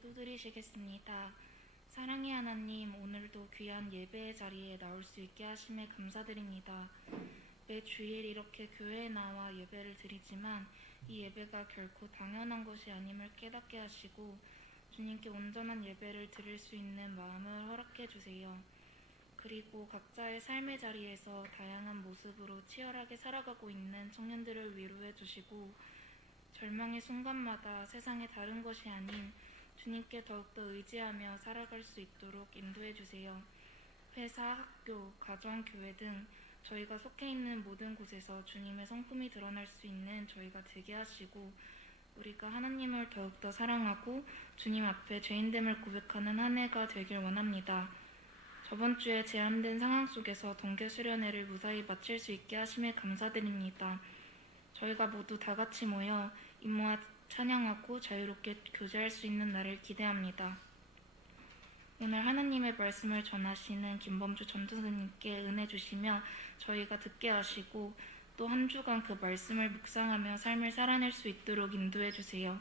기도드리시겠습니다. 사랑의 하나님, 오늘도 귀한 예배의 자리에 나올 수 있게 하심에 감사드립니다. 매 주일 이렇게 교회에 나와 예배를 드리지만 이 예배가 결코 당연한 것이 아님을 깨닫게 하시고 주님께 온전한 예배를 드릴 수 있는 마음을 허락해 주세요. 그리고 각자의 삶의 자리에서 다양한 모습으로 치열하게 살아가고 있는 청년들을 위로해 주시고 절망의 순간마다 세상에 다른 것이 아닌 주님께 더욱더 의지하며 살아갈 수 있도록 인도해 주세요. 회사, 학교, 가정, 교회 등 저희가 속해 있는 모든 곳에서 주님의 성품이 드러날 수 있는 저희가 되게 하시고 우리가 하나님을 더욱더 사랑하고 주님 앞에 죄인됨을 고백하는 한 해가 되길 원합니다. 저번 주에 제한된 상황 속에서 동계 수련회를 무사히 마칠 수 있게 하심에 감사드립니다. 저희가 모두 다 같이 모여 임무와 찬양하고 자유롭게 교제할 수 있는 날을 기대합니다. 오늘 하나님의 말씀을 전하시는 김범주 전도사님께 은혜 주시며 저희가 듣게 하시고 또 한 주간 그 말씀을 묵상하며 삶을 살아낼 수 있도록 인도해 주세요.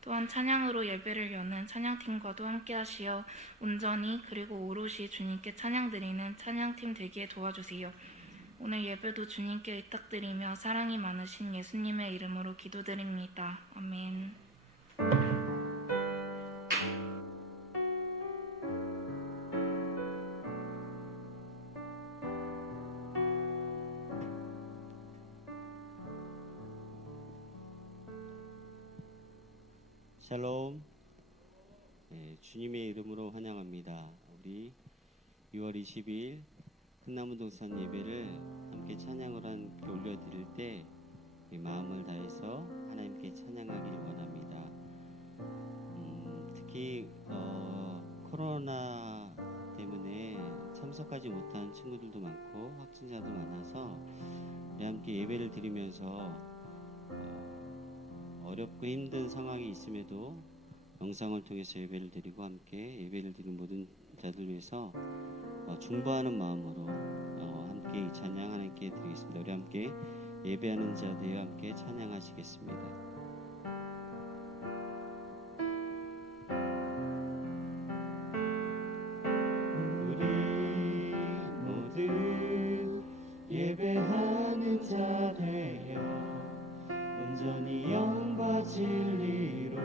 또한 찬양으로 예배를 여는 찬양팀과도 함께 하시어 온전히 그리고 오롯이 주님께 찬양드리는 찬양팀 되기에 도와주세요. 오늘 예배도 주님께 의탁드리며 사랑이 많으신 예수님의 이름으로 기도드립니다. 아멘. 샬롬. 주님의 이름으로 환영합니다. 우리 6월 20일 흥남운동산 예배를 함께 찬양을 함께 올려드릴 때 마음을 다해서 하나님께 찬양하기를 원합니다. 특히 코로나 때문에 참석하지 못한 친구들도 많고 확진자도 많아서 우리 함께 예배를 드리면서 어렵고 힘든 상황이 있음에도 영상을 통해서 예배를 드리고 함께 예배를 드린 모든 자들 위해서 중보하는 마음으로 함께 이 찬양 하나님께 드리겠습니다. 우리 함께 예배하는 자들과 함께 찬양하시겠습니다. 우리 모두 예배하는 자 되어 온전히 영과 진리로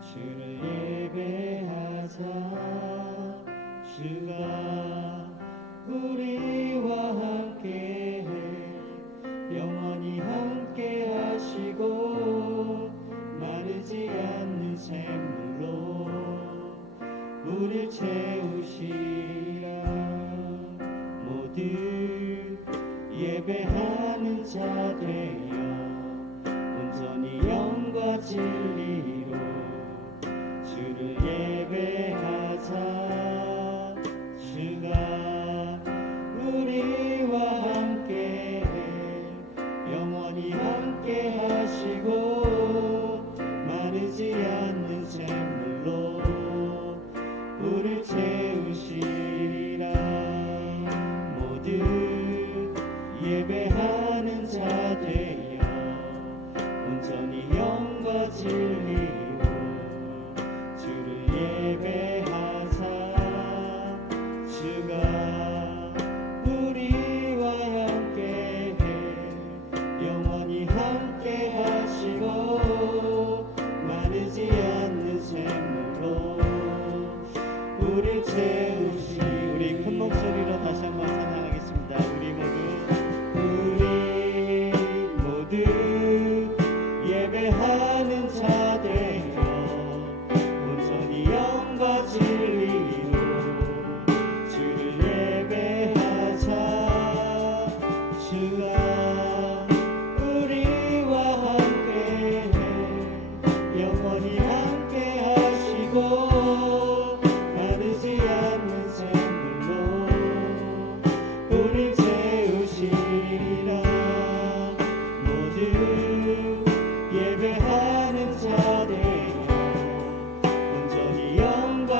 주를 예배하자. 주가 우리와 함께 영원히 함께 하시고 마르지 않는 샘물로 우릴 채우시라. 모두 예배하는 자 되어 온전히 영과 진리로 주를 예배하자. 주가 우리와 함께 영원히 함께 하시고 마르지 않는 샘물로 우릴 채우시리라. 모두 예배하는 자 되어 온전히 영과 진리로 주를 예배하자. 주가 우리와 함께 영원히 함께 하시고 마르지 않는 샘물로 우리 채우시. 우리 큰 목소리로 다시 한번 찬양하겠습니다. 우리 모두 예배하는 자 되어 온전히 영과 진리로 주를 예배하자. 주가 우리와 함께 영원히 함께 하시고 마르지 않는 샘물로 우리 채우시리라. 모두 예배하는 자 되어 온전히 영과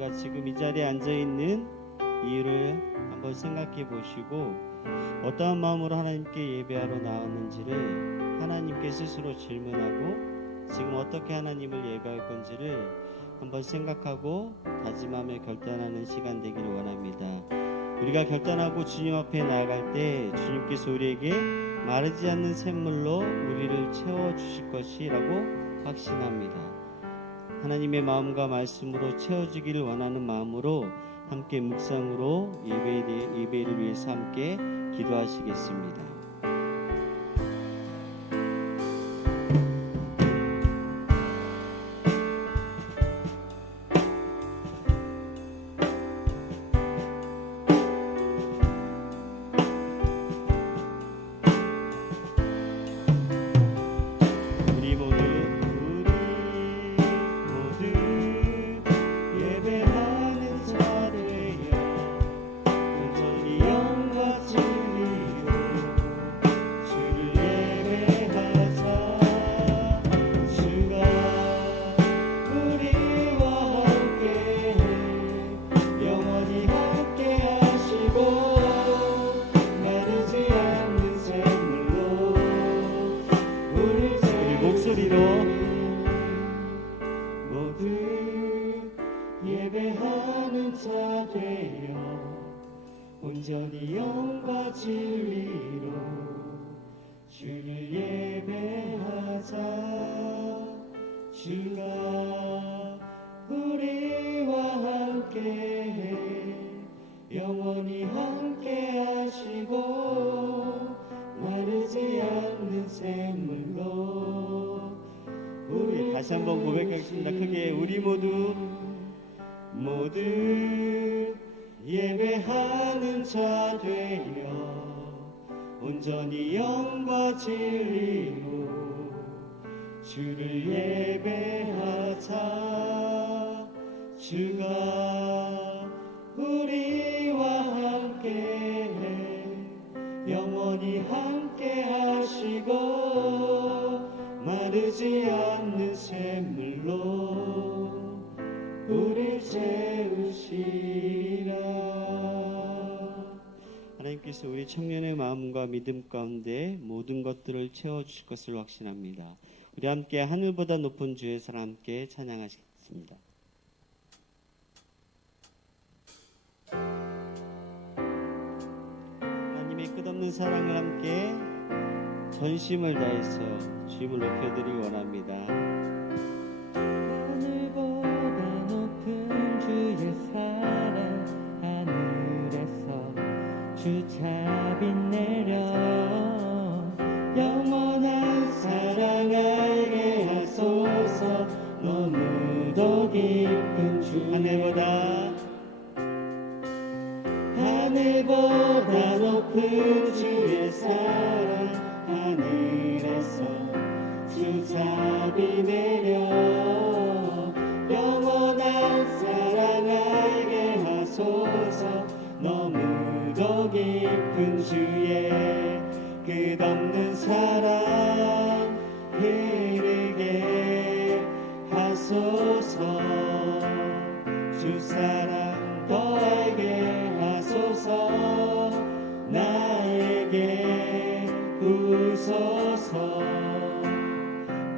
우리가 지금 이 자리에 앉아 있는 이유를 한번 생각해 보시고 어떠한 마음으로 하나님께 예배하러 나왔는지를 하나님께 스스로 질문하고 지금 어떻게 하나님을 예배할 건지를 한번 생각하고 다짐하며 결단하는 시간 되기를 원합니다. 우리가 결단하고 주님 앞에 나아갈 때 주님께서 우리에게 마르지 않는 샘물로 우리를 채워주실 것이라고 확신합니다. 하나님의 마음과 말씀으로 채워주기를 원하는 마음으로 함께 묵상으로 예배를 위해서 함께 기도하시겠습니다. 예배하는 자 되어 온전히 영과 진리로 주를 예배하자. 주가 우리와 함께해 영원히 함께하시고 마르지 않는 샘물로. 우리 다시 한번 고백하겠습니다. 크게 우리 모두 예배하는 자 되어 온전히 영과 진리로 주를 예배하자. 주가 우리와 함께해 영원히 함께하시고 마르지 않는 샘물로 우릴 채우시라. 하나님께서 우리 청년의 마음과 믿음 가운데 모든 것들을 채워주실 것을 확신합니다. 우리 함께 하늘보다 높은 주의 사랑 함께 찬양하시겠습니다. 하나님의 끝없는 사랑을 함께 전심을 다해서 주님을 높여드리기 원합니다. 하늘보다 높은 주의 사랑 하늘에서 주차 빛내려 영원한 사랑 알게 하소서. 너무도 깊은 주 하늘보다 높은 주의 사랑 하늘에서 주잡이 내려 영원한 사랑 알게 하소서. 너무도 깊은 주의 끝없는 사랑 흐르게 하소서. 주 사랑 더 알게 하소서. 나에게 부소서.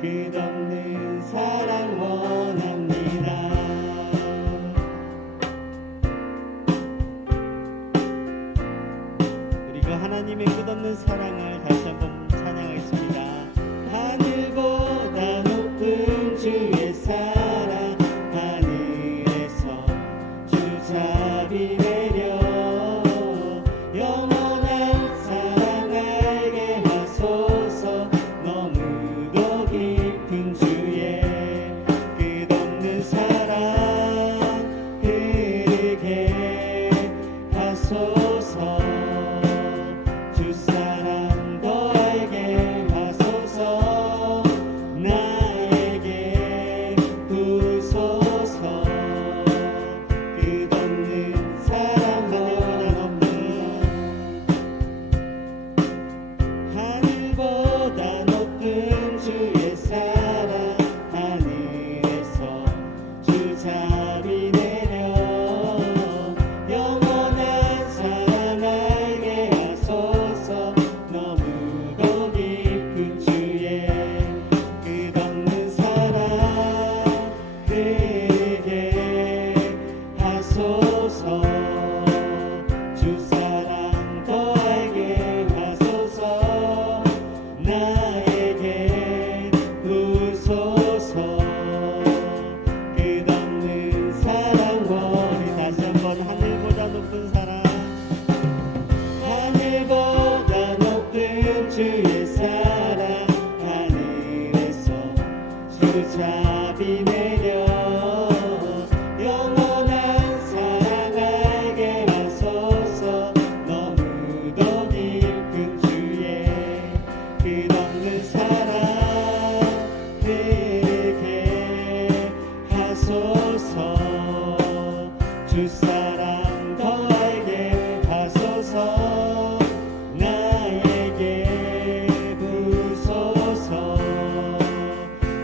끝없는 사랑 원합니다. 우리가 하나님의 끝없는 사랑을 다시 한번 찬양하겠습니다. 하늘보다 높은 주의 사랑 하늘에서 주잡이 내려 영원한 사랑 알게 하소서. 너무도 깊은 주의 끝없는 사랑 흐르게 하소서. 주 사랑 더 알게 하소서. 나에게 부소서. 끝없는 사랑 하늘보다 높은 주의 사랑 하늘에서 주잡이 내려 하소서 주 사랑 더 알게 하소서 나에게 부소서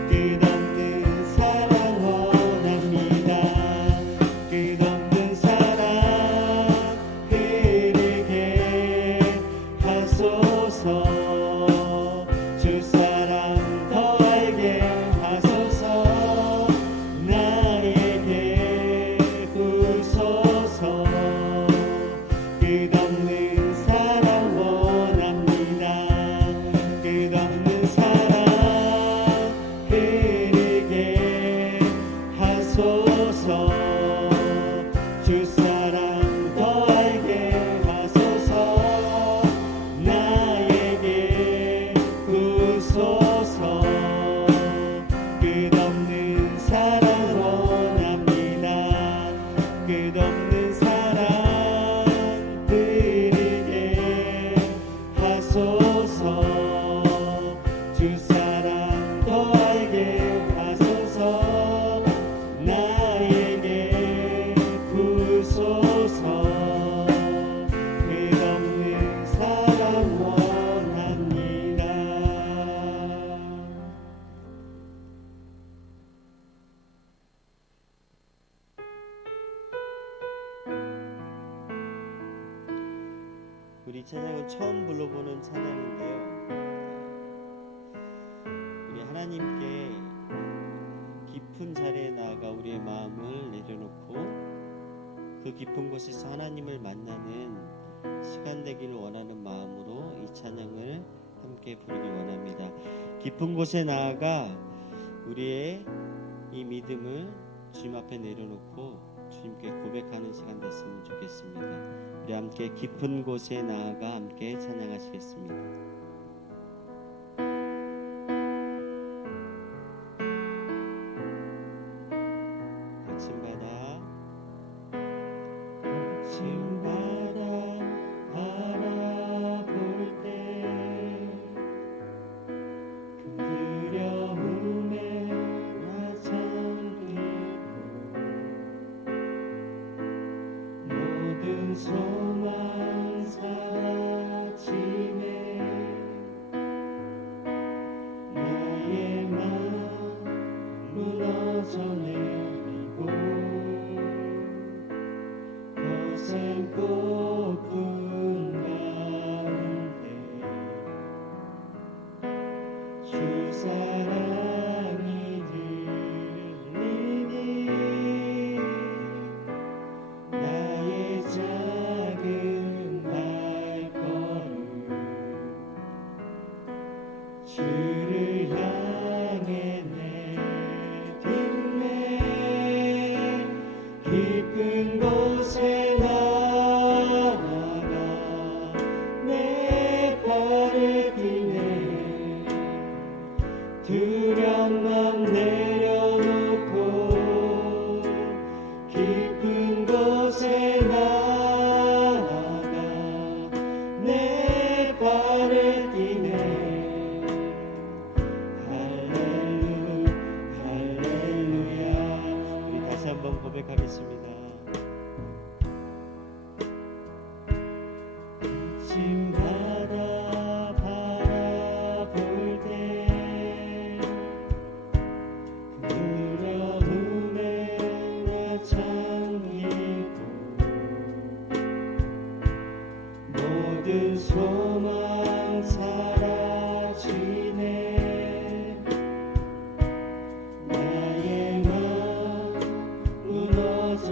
끝없는 사랑 원합니다 끝없는 사랑 흐르게 하소서 주 사랑 더 알게 하소서 나에게 부소서 끝없는 사랑 원합니다 끝없는 사랑 흐르게 하소서 주 사랑 더 알게 하소서 나에게 부소서 끝없는 사랑 원합니다 끝없는 사랑 흐르게 하소서 주 사랑 더 알게 하소서 나에게 부소서 끝없는 사랑 원합니다 우리 찬양은 처음 불러보는 찬양인데요. 우리 하나님께 깊은 자리에 나아가 우리의 마음을 내려놓고 그 깊은 곳에서 하나님을 만나는 시간 되기를 원하는 마음으로 이 찬양을 함께 부르기 원합니다. 깊은 곳에 나아가 우리의 이 믿음을 주님 앞에 내려놓고 주님께 고백하는 시간 됐으면 좋겠습니다. 우리 함께 깊은 곳에 나아가 함께 찬양하시겠습니다. 거친 바다 거친 바다 바라볼 때 그 두려움에 나 잠기고 모든 소망 사라지네 나의 마음 무너져 내리고 거센 폭풍 가운데 주 사랑이 들리니 나의 작은 발걸음 주를 향해 내딛네 깊은 곳에 나아가 내 발을 디네 두려운 맘 내려놓고 깊은 곳에 나아가 내 발을 디네 할렐루야 우리 다시 한번 고백하겠습니다. 거친 바다 바라볼 때 두려움에 나 잠기고 모든 소망 사라지네 나의 마음 무너져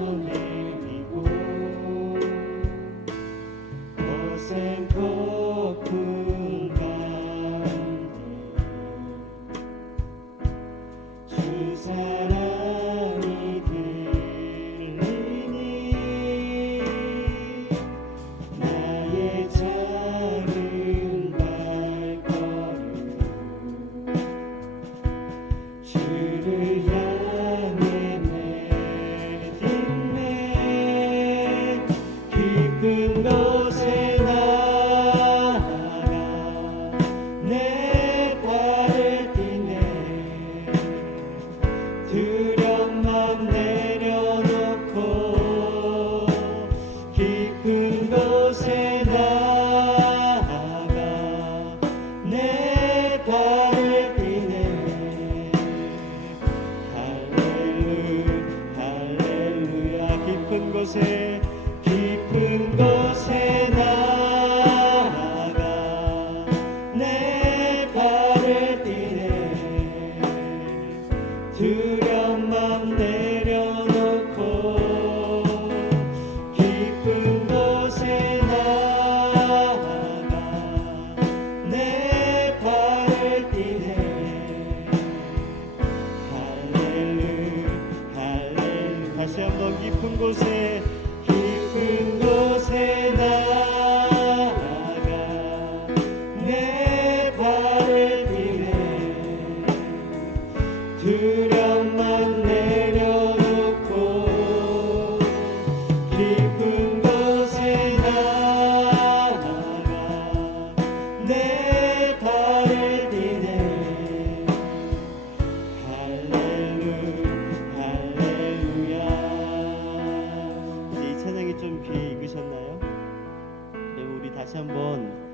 곳에 깊은 곳에 나아가 내 발을 띠네 두려운 맘 내려놓고 깊은 곳에 나아가 내 발을 띠네 할렐루야 할렐루야 다시 한번 깊은 곳에 나아가 내 발을 띠네 두려움만 내려놓고 깊은 곳에 나아가 내 발을 띠네 할렐루야 이제 이 찬양이 좀 귀에 익으셨나요? 네, 우리 다시 한번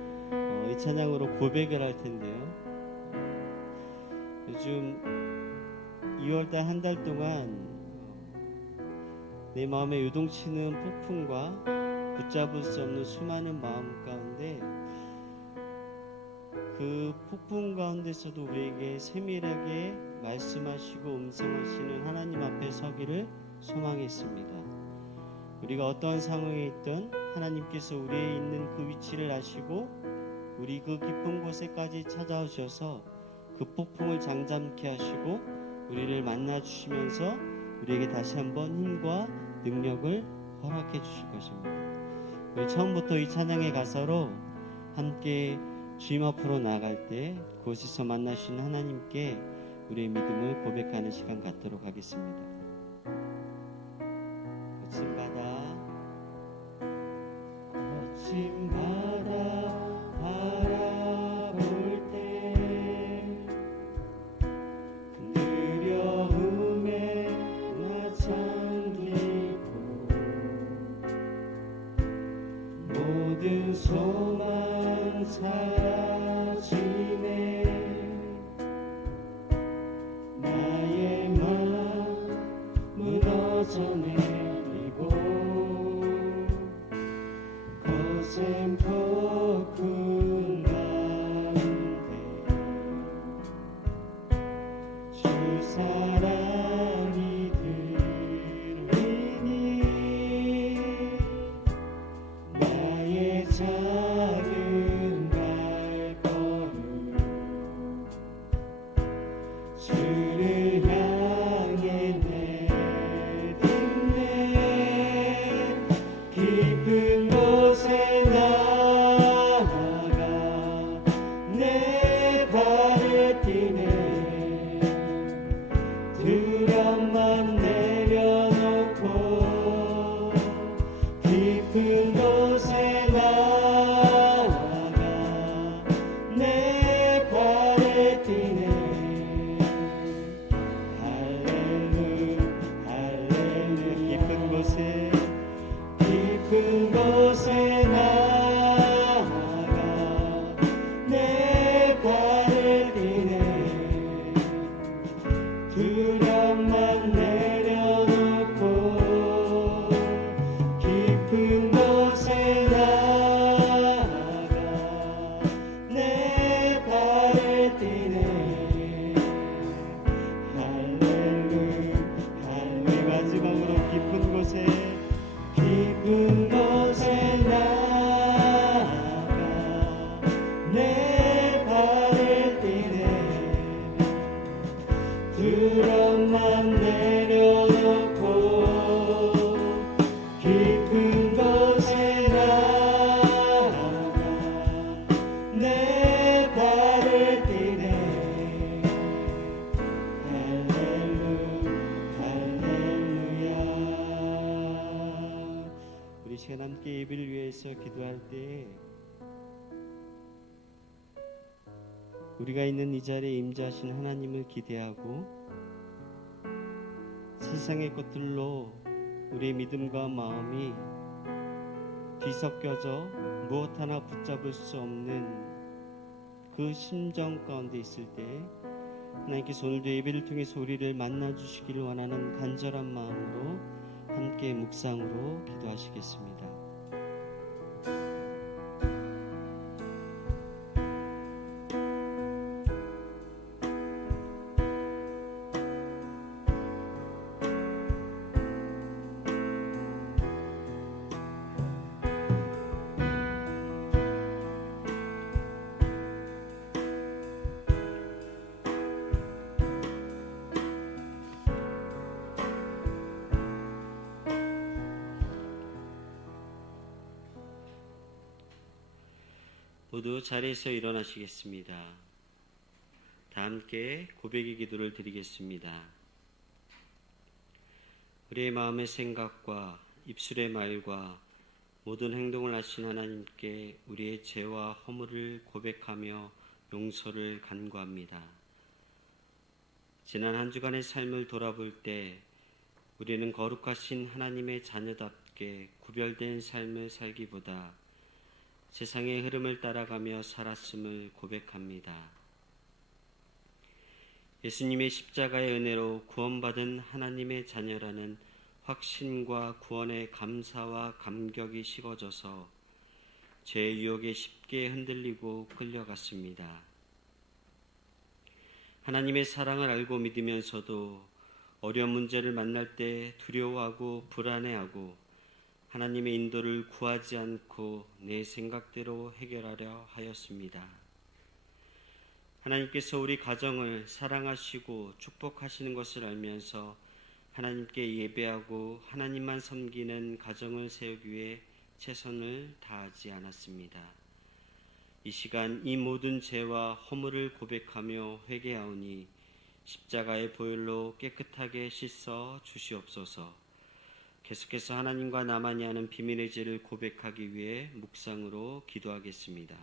이 찬양으로 고백을 할 텐데요. 요즘 2월달 한 달 동안 내 마음에 요동치는 폭풍과 붙잡을 수 없는 수많은 마음 가운데 그 폭풍 가운데서도 우리에게 세밀하게 말씀하시고 음성하시는 하나님 앞에 서기를 소망했습니다. 우리가 어떠한 상황에 있든 하나님께서 우리의 있는 그 위치를 아시고 우리 그 깊은 곳에까지 찾아오셔서 그 폭풍을 잠잠케 하시고 우리를 만나 주시면서 우리에게 다시 한번 힘과 능력을 허락해 주실 것입니다. 우리 처음부터 이 찬양의 가사로 함께 주님 앞으로 나아갈 때 그곳에서 만나시는 하나님께 우리의 믿음을 고백하는 시간 갖도록 하겠습니다. 거친 바다 거친 바다 바라볼 때 두려움에 나 잠기고 모든 소망 사라지네 나의 맘 무너져 내리고 거센 폭풍 가운데 주 사랑이 들리니 나의 작은 발걸음 주를 향해 내딛네 깊은 곳에 나아가 내 발을 띠네 두려움만 내려놓고 깊은 곳에 나아가 내 발을 띠네 할렐루야 깊은 곳에 나아가 내 발을 띠네 두려움만 내려놓고 깊은 곳에 나아가 내 발을 띠네 할렐루야 마지막으로 깊은 곳에 나아가 내 발을 띠네 두려움만 내려놓고 깊은 곳에 나아가 내 발을 띠네 할렐루야 우리 시간 함께 예배를 위해서 기도할 때 우리가 있는 이 자리에 임재하신 하나님을 기대하고 세상의 것들로 우리의 믿음과 마음이 뒤섞여져 무엇 하나 붙잡을 수 없는 그 심정 가운데 있을 때 하나님께서 오늘도 예배를 통해서 우리를 만나주시기를 원하는 간절한 마음으로 함께 함께 묵상으로 기도하시겠습니다. 모두 자리에서 일어나시겠습니다. 다 함께 고백의 기도를 드리겠습니다. 우리의 마음의 생각과 입술의 말과 모든 행동을 하신 하나님께 우리의 죄와 허물을 고백하며 용서를 간구합니다. 지난 한 주간의 삶을 돌아볼 때 우리는 거룩하신 하나님의 자녀답게 구별된 삶을 살기보다 세상의 흐름을 따라가며 살았음을 고백합니다. 예수님의 십자가의 은혜로 구원받은 하나님의 자녀라는 확신과 구원의 감사와 감격이 식어져서 죄의 유혹에 쉽게 흔들리고 끌려갔습니다. 하나님의 사랑을 알고 믿으면서도 어려운 문제를 만날 때 두려워하고 불안해하고 하나님의 인도를 구하지 않고 내 생각대로 해결하려 하였습니다. 하나님께서 우리 가정을 사랑하시고 축복하시는 것을 알면서 하나님께 예배하고 하나님만 섬기는 가정을 세우기 위해 최선을 다하지 않았습니다. 이 시간 이 모든 죄와 허물을 고백하며 회개하오니 십자가의 보혈로 깨끗하게 씻어 주시옵소서. 계속해서 하나님과 나만이 아는 비밀의 죄를 고백하기 위해 묵상으로 기도하겠습니다.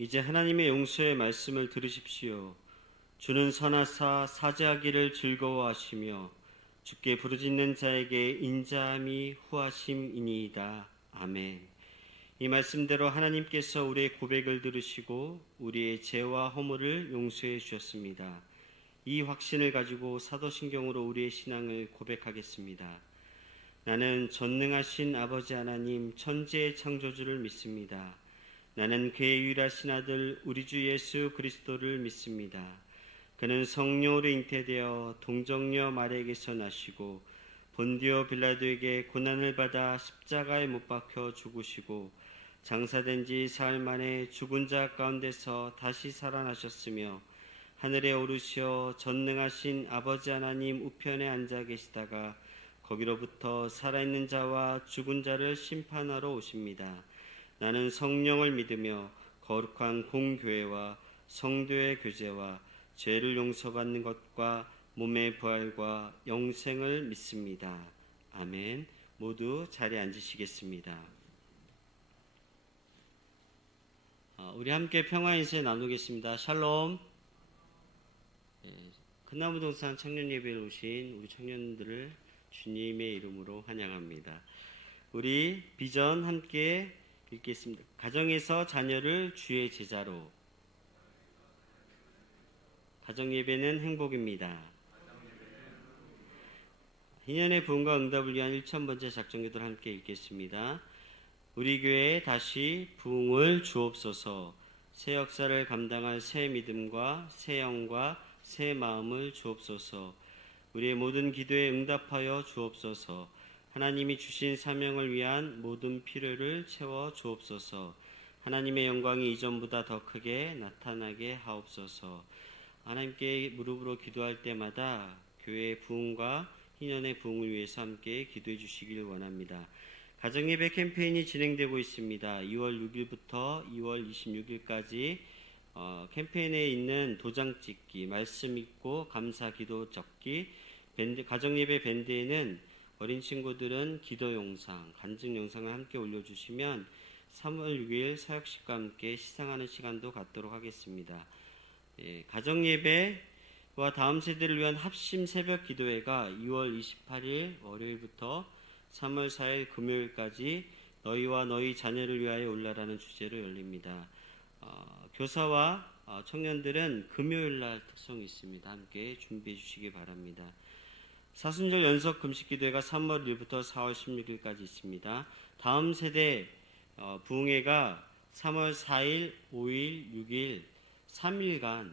이제 하나님의 용서의 말씀을 들으십시오. 주는 선하사 사죄하기를 즐거워하시며 주께 부르짖는 자에게 인자함이 후하심이니이다. 아멘. 이 말씀대로 하나님께서 우리의 고백을 들으시고 우리의 죄와 허물을 용서해 주셨습니다. 이 확신을 가지고 사도신경으로 우리의 신앙을 고백하겠습니다. 나는 전능하신 아버지 하나님 천지의 창조주를 믿습니다. 나는 그의 유일하신 아들 우리 주 예수 그리스도를 믿습니다. 그는 성령으로 잉태되어 동정녀 마리아에게서 나시고 본디오 빌라도에게 고난을 받아 십자가에 못 박혀 죽으시고 장사된 지 사흘 만에 죽은 자 가운데서 다시 살아나셨으며 하늘에 오르시어 전능하신 아버지 하나님 우편에 앉아 계시다가 거기로부터 살아있는 자와 죽은 자를 심판하러 오십니다. 나는 성령을 믿으며 거룩한 공교회와 성도의 교제와 죄를 용서받는 것과 몸의 부활과 영생을 믿습니다. 아멘. 모두 자리에 앉으시겠습니다. 우리 함께 평화 인사 나누겠습니다. 샬롬. 큰나무동산 청년 예배에 오신 우리 청년들을 주님의 이름으로 환영합니다. 우리 비전 함께 읽겠습니다. 가정에서 자녀를 주의 제자로. 가정 예배는 행복입니다. 희년의 부흥과 응답을 위한 1000번째 작정기도를 함께 읽겠습니다. 우리 교회에 다시 부흥을 주옵소서. 새 역사를 감당할 새 믿음과 새 영과 새 마음을 주옵소서. 우리의 모든 기도에 응답하여 주옵소서. 하나님이 주신 사명을 위한 모든 필요를 채워 주옵소서. 하나님의 영광이 이전보다 더 크게 나타나게 하옵소서. 하나님께 무릎으로 기도할 때마다 교회의 부흥과 희년의 부흥을 위해서 함께 기도해 주시길 원합니다. 가정예배 캠페인이 진행되고 있습니다. 2월 6일부터 2월 26일까지 캠페인에 있는 도장 찍기, 말씀 읽고 감사 기도 적기, 가정예배 밴드에는 어린 친구들은 기도 영상, 간증 영상을 함께 올려주시면 3월 6일 사역식과 함께 시상하는 시간도 갖도록 하겠습니다. 가정예배와 다음 세대를 위한 합심 새벽 기도회가 2월 28일 월요일부터 3월 4일 금요일까지 너희와 너희 자녀를 위하여 올라라는 주제로 열립니다. 교사와 청년들은 금요일날 특성이 있습니다. 함께 준비해 주시기 바랍니다. 사순절 연속 금식기도회가 3월 1일부터 4월 16일까지 있습니다. 다음 세대 부흥회가 3월 4일, 5일, 6일, 3일간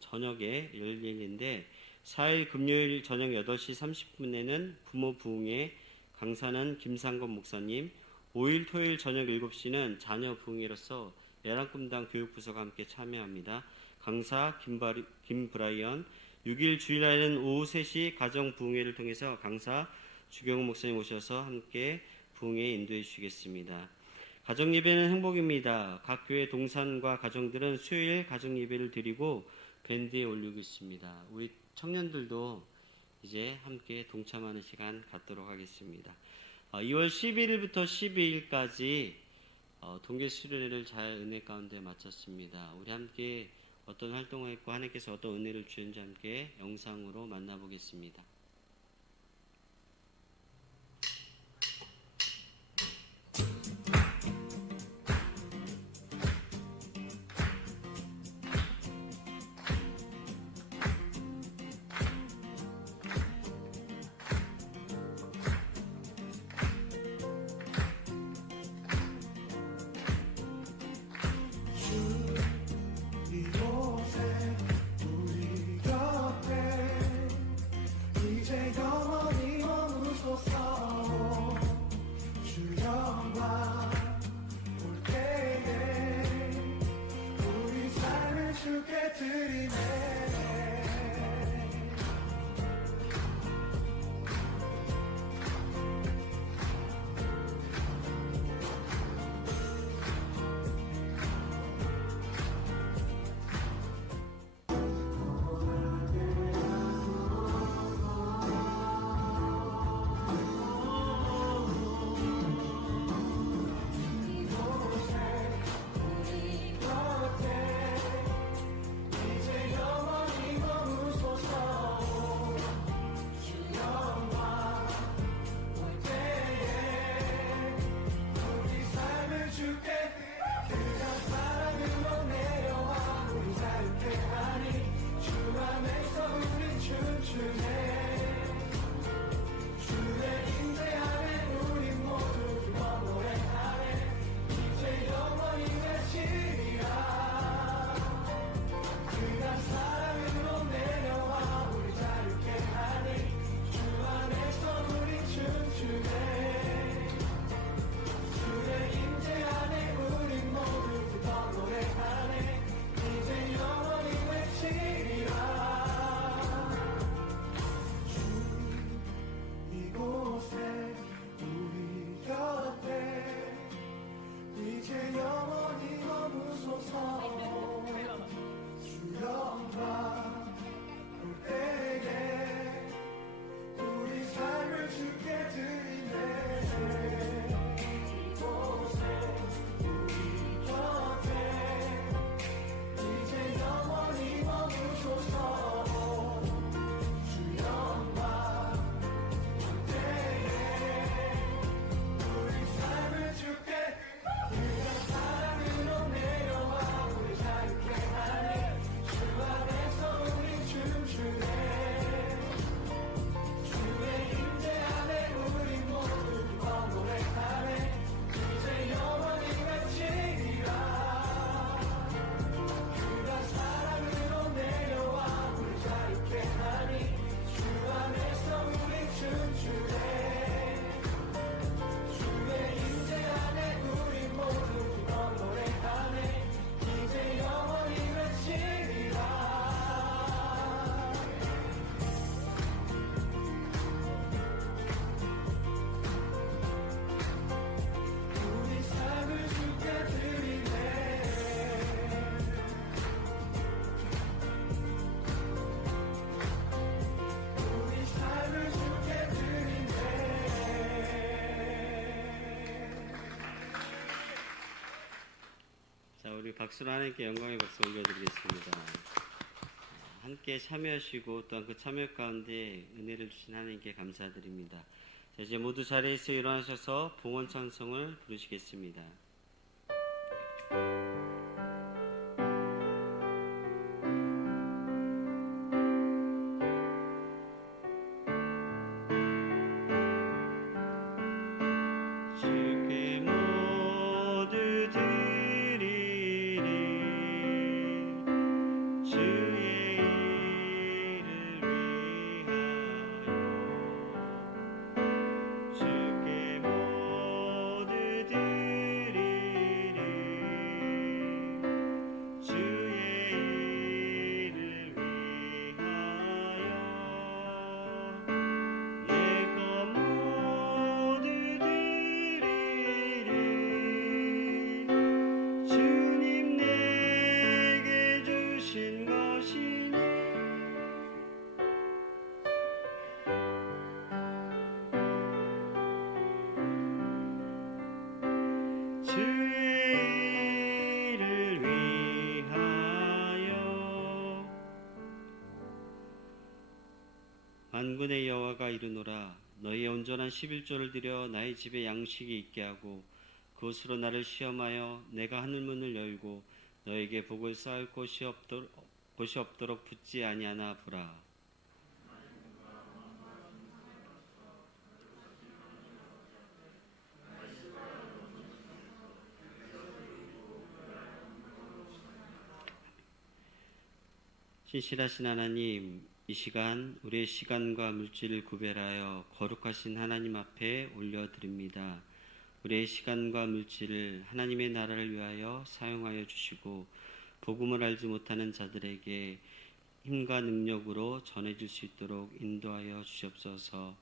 저녁에 열리는데 4일 금요일 저녁 8시 30분에는 부모 부흥회, 강사는 김상건 목사님, 5일 토요일 저녁 7시는 자녀 부흥회로서 예랑꿈당 교육부서가 함께 참여합니다. 강사 김브라이언, 6일 주일날에는 오후 3시 가정 부흥회를 통해서 강사 주경훈 목사님 오셔서 함께 부흥회 인도해 주시겠습니다. 가정 예배는 행복입니다. 각 교회 동산과 가정들은 수요일 가정 예배를 드리고 밴드에 올리고 있습니다. 우리 청년들도 이제 함께 동참하는 시간 갖도록 하겠습니다. 2월 11일부터 12일까지 동계 수련회를 잘 은혜 가운데 마쳤습니다. 우리 함께 어떤 활동을 했고 하나님께서 어떤 은혜를 주셨는지 함께 영상으로 만나보겠습니다. 이곳에 우리 곁에 박수로 하나님께 영광의 박수 올려드리겠습니다. 함께 참여하시고 또한 그 참여 가운데 은혜를 주신 하나님께 감사드립니다. 자, 이제 모두 자리에서 일어나셔서 봉헌 찬송을 부르시겠습니다. 주께 모두 드리리 주의 일을 위하여 주께 모두 드리리 주의 일을 위하여 내것 모두 드리리 주님 내게 주신 것이니 주의 일을 위하여 만군의 여호와가 이르노라 너희의 온전한 11조를 드려 나의 집에 양식이 있게 하고 그것으로 나를 시험하여 내가 하늘문을 열고 너에게 복을 쌓을 곳이 없도록 붙지 아니하나 보라. 신실하신 하나님, 이 시간 우리의 시간과 물질을 구별하여 거룩하신 하나님 앞에 올려드립니다. 우리의 시간과 물질을 하나님의 나라를 위하여 사용하여 주시고 복음을 알지 못하는 자들에게 힘과 능력으로 전해질 수 있도록 인도하여 주시옵소서.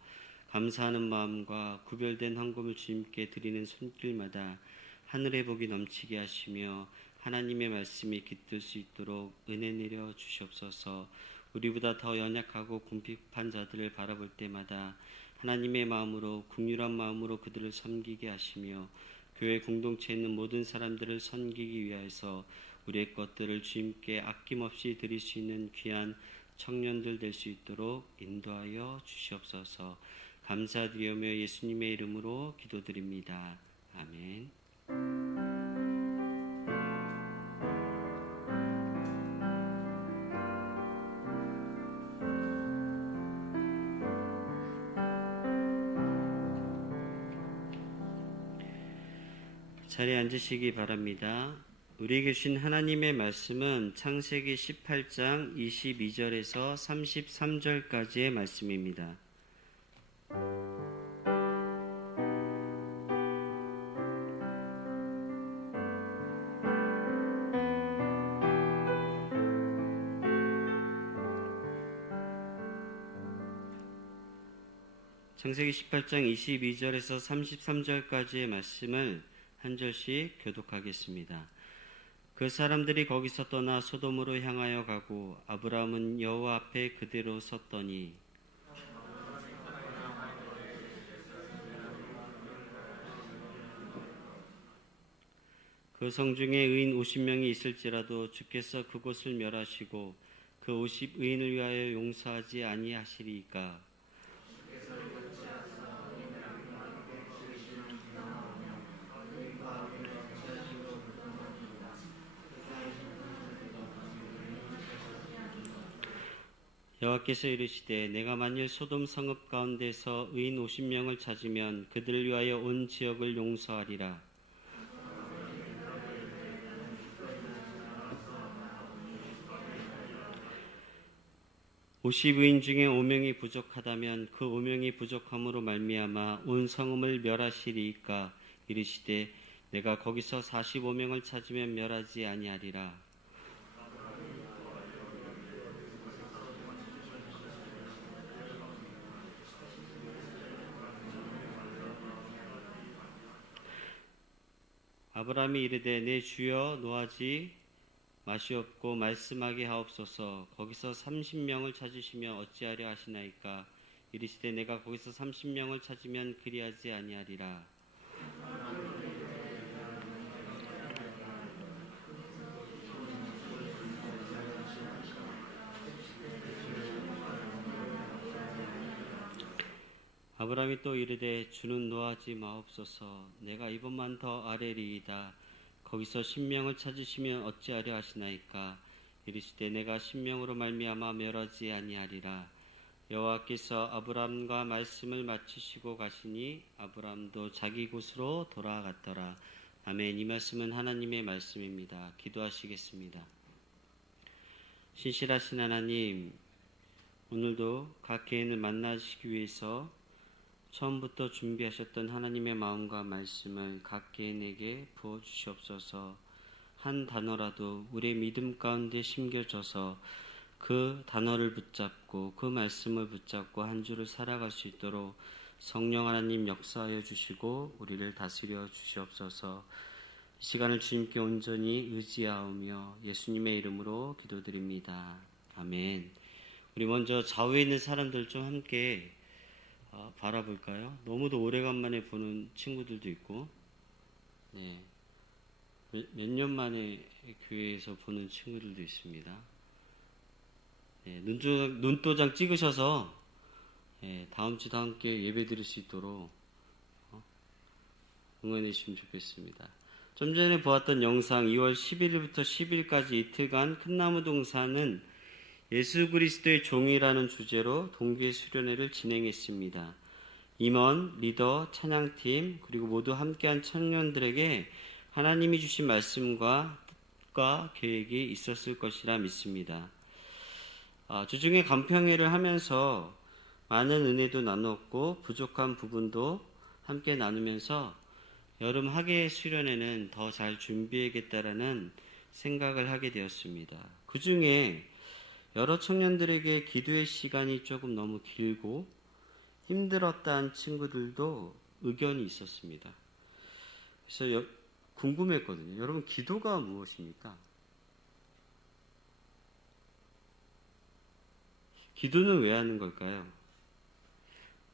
감사하는 마음과 구별된 헌금을 주님께 드리는 손길마다 하늘의 복이 넘치게 하시며 하나님의 말씀이 깃들 수 있도록 은혜 내려 주시옵소서. 우리보다 더 연약하고 궁핍한 자들을 바라볼 때마다 하나님의 마음으로 긍휼한 마음으로 그들을 섬기게 하시며 교회 공동체에 있는 모든 사람들을 섬기기 위하여서 우리의 것들을 주님께 아낌없이 드릴 수 있는 귀한 청년들 될 수 있도록 인도하여 주시옵소서. 감사드리며 예수님의 이름으로 기도드립니다. 아멘. 자리에 앉으시기 바랍니다. 우리에게 주신 하나님의 말씀은 창세기 18장 22절에서 33절까지의 말씀입니다. 창세기 18장 22절에서 33절까지의 말씀을 한 절씩 교독하겠습니다. 그 사람들이 거기서 떠나 소돔으로 향하여 가고 아브라함은 여호와 앞에 그대로 섰더니 그 성 중에 의인 50명이 있을지라도 주께서 그곳을 멸하시고 그 50의인을 위하여 용서하지 아니하시리이까. 여호와께서 이르시되 내가 만일 소돔 성읍 가운데서 의인 50명을 찾으면 그들을 위하여 온 지역을 용서하리라. 오십 의인 중에 5명이 부족하다면 그 5명이 부족함으로 말미암아 온 성읍을 멸하시리이까. 이르시되 내가 거기서 45명을 찾으면 멸하지 아니하리라. 아브라함이 이르되 내 주여 노하지 마시옵고 말씀하게 하옵소서. 거기서 30명을 찾으시면 어찌하려 하시나이까. 이르시되 내가 거기서 30명을 찾으면 그리하지 아니하리라. 아브라함이 또 이르되 주는 노하지 마옵소서. 내가 이번만 더 아뢰리이다. 거기서 신명을 찾으시면 어찌하려 하시나이까. 이르시되 내가 신명으로 말미암아 멸하지 아니하리라. 여호와께서 아브라함과 말씀을 마치시고 가시니 아브라함도 자기 곳으로 돌아갔더라. 아멘. 이 말씀은 하나님의 말씀입니다. 기도하시겠습니다. 신실하신 하나님, 오늘도 각 개인을 만나시기 위해서 처음부터 준비하셨던 하나님의 마음과 말씀을 각 개인에게 부어주시옵소서. 한 단어라도 우리의 믿음 가운데 심겨져서 그 단어를 붙잡고 그 말씀을 붙잡고 한 주를 살아갈 수 있도록 성령 하나님 역사하여 주시고 우리를 다스려 주시옵소서. 이 시간을 주님께 온전히 의지하오며 예수님의 이름으로 기도드립니다. 아멘. 우리 먼저 좌우에 있는 사람들 좀 함께 바라볼까요? 너무도 오래간만에 보는 친구들도 있고, 네, 몇 년 만에 교회에서 보는 친구들도 있습니다. 네, 눈도장 찍으셔서 다음 주도 함께 예배 드릴 수 있도록 응원해 주시면 좋겠습니다. 좀 전에 보았던 영상 2월 11일부터 10일까지 이틀간 큰나무 동산은 예수 그리스도의 종이라는 주제로 동계 수련회를 진행했습니다. 임원, 리더, 찬양팀 그리고 모두 함께한 청년들에게 하나님이 주신 말씀과 뜻과 계획이 있었을 것이라 믿습니다. 주중에 간평회를 하면서 많은 은혜도 나눴고 부족한 부분도 함께 나누면서 여름 학예 수련회는 더 잘 준비해야겠다라는 생각을 하게 되었습니다. 그 중에 여러 청년들에게 기도의 시간이 조금 너무 길고 힘들었다는 친구들도 의견이 있었습니다. 그래서 궁금했거든요. 여러분, 기도가 무엇입니까? 기도는 왜 하는 걸까요?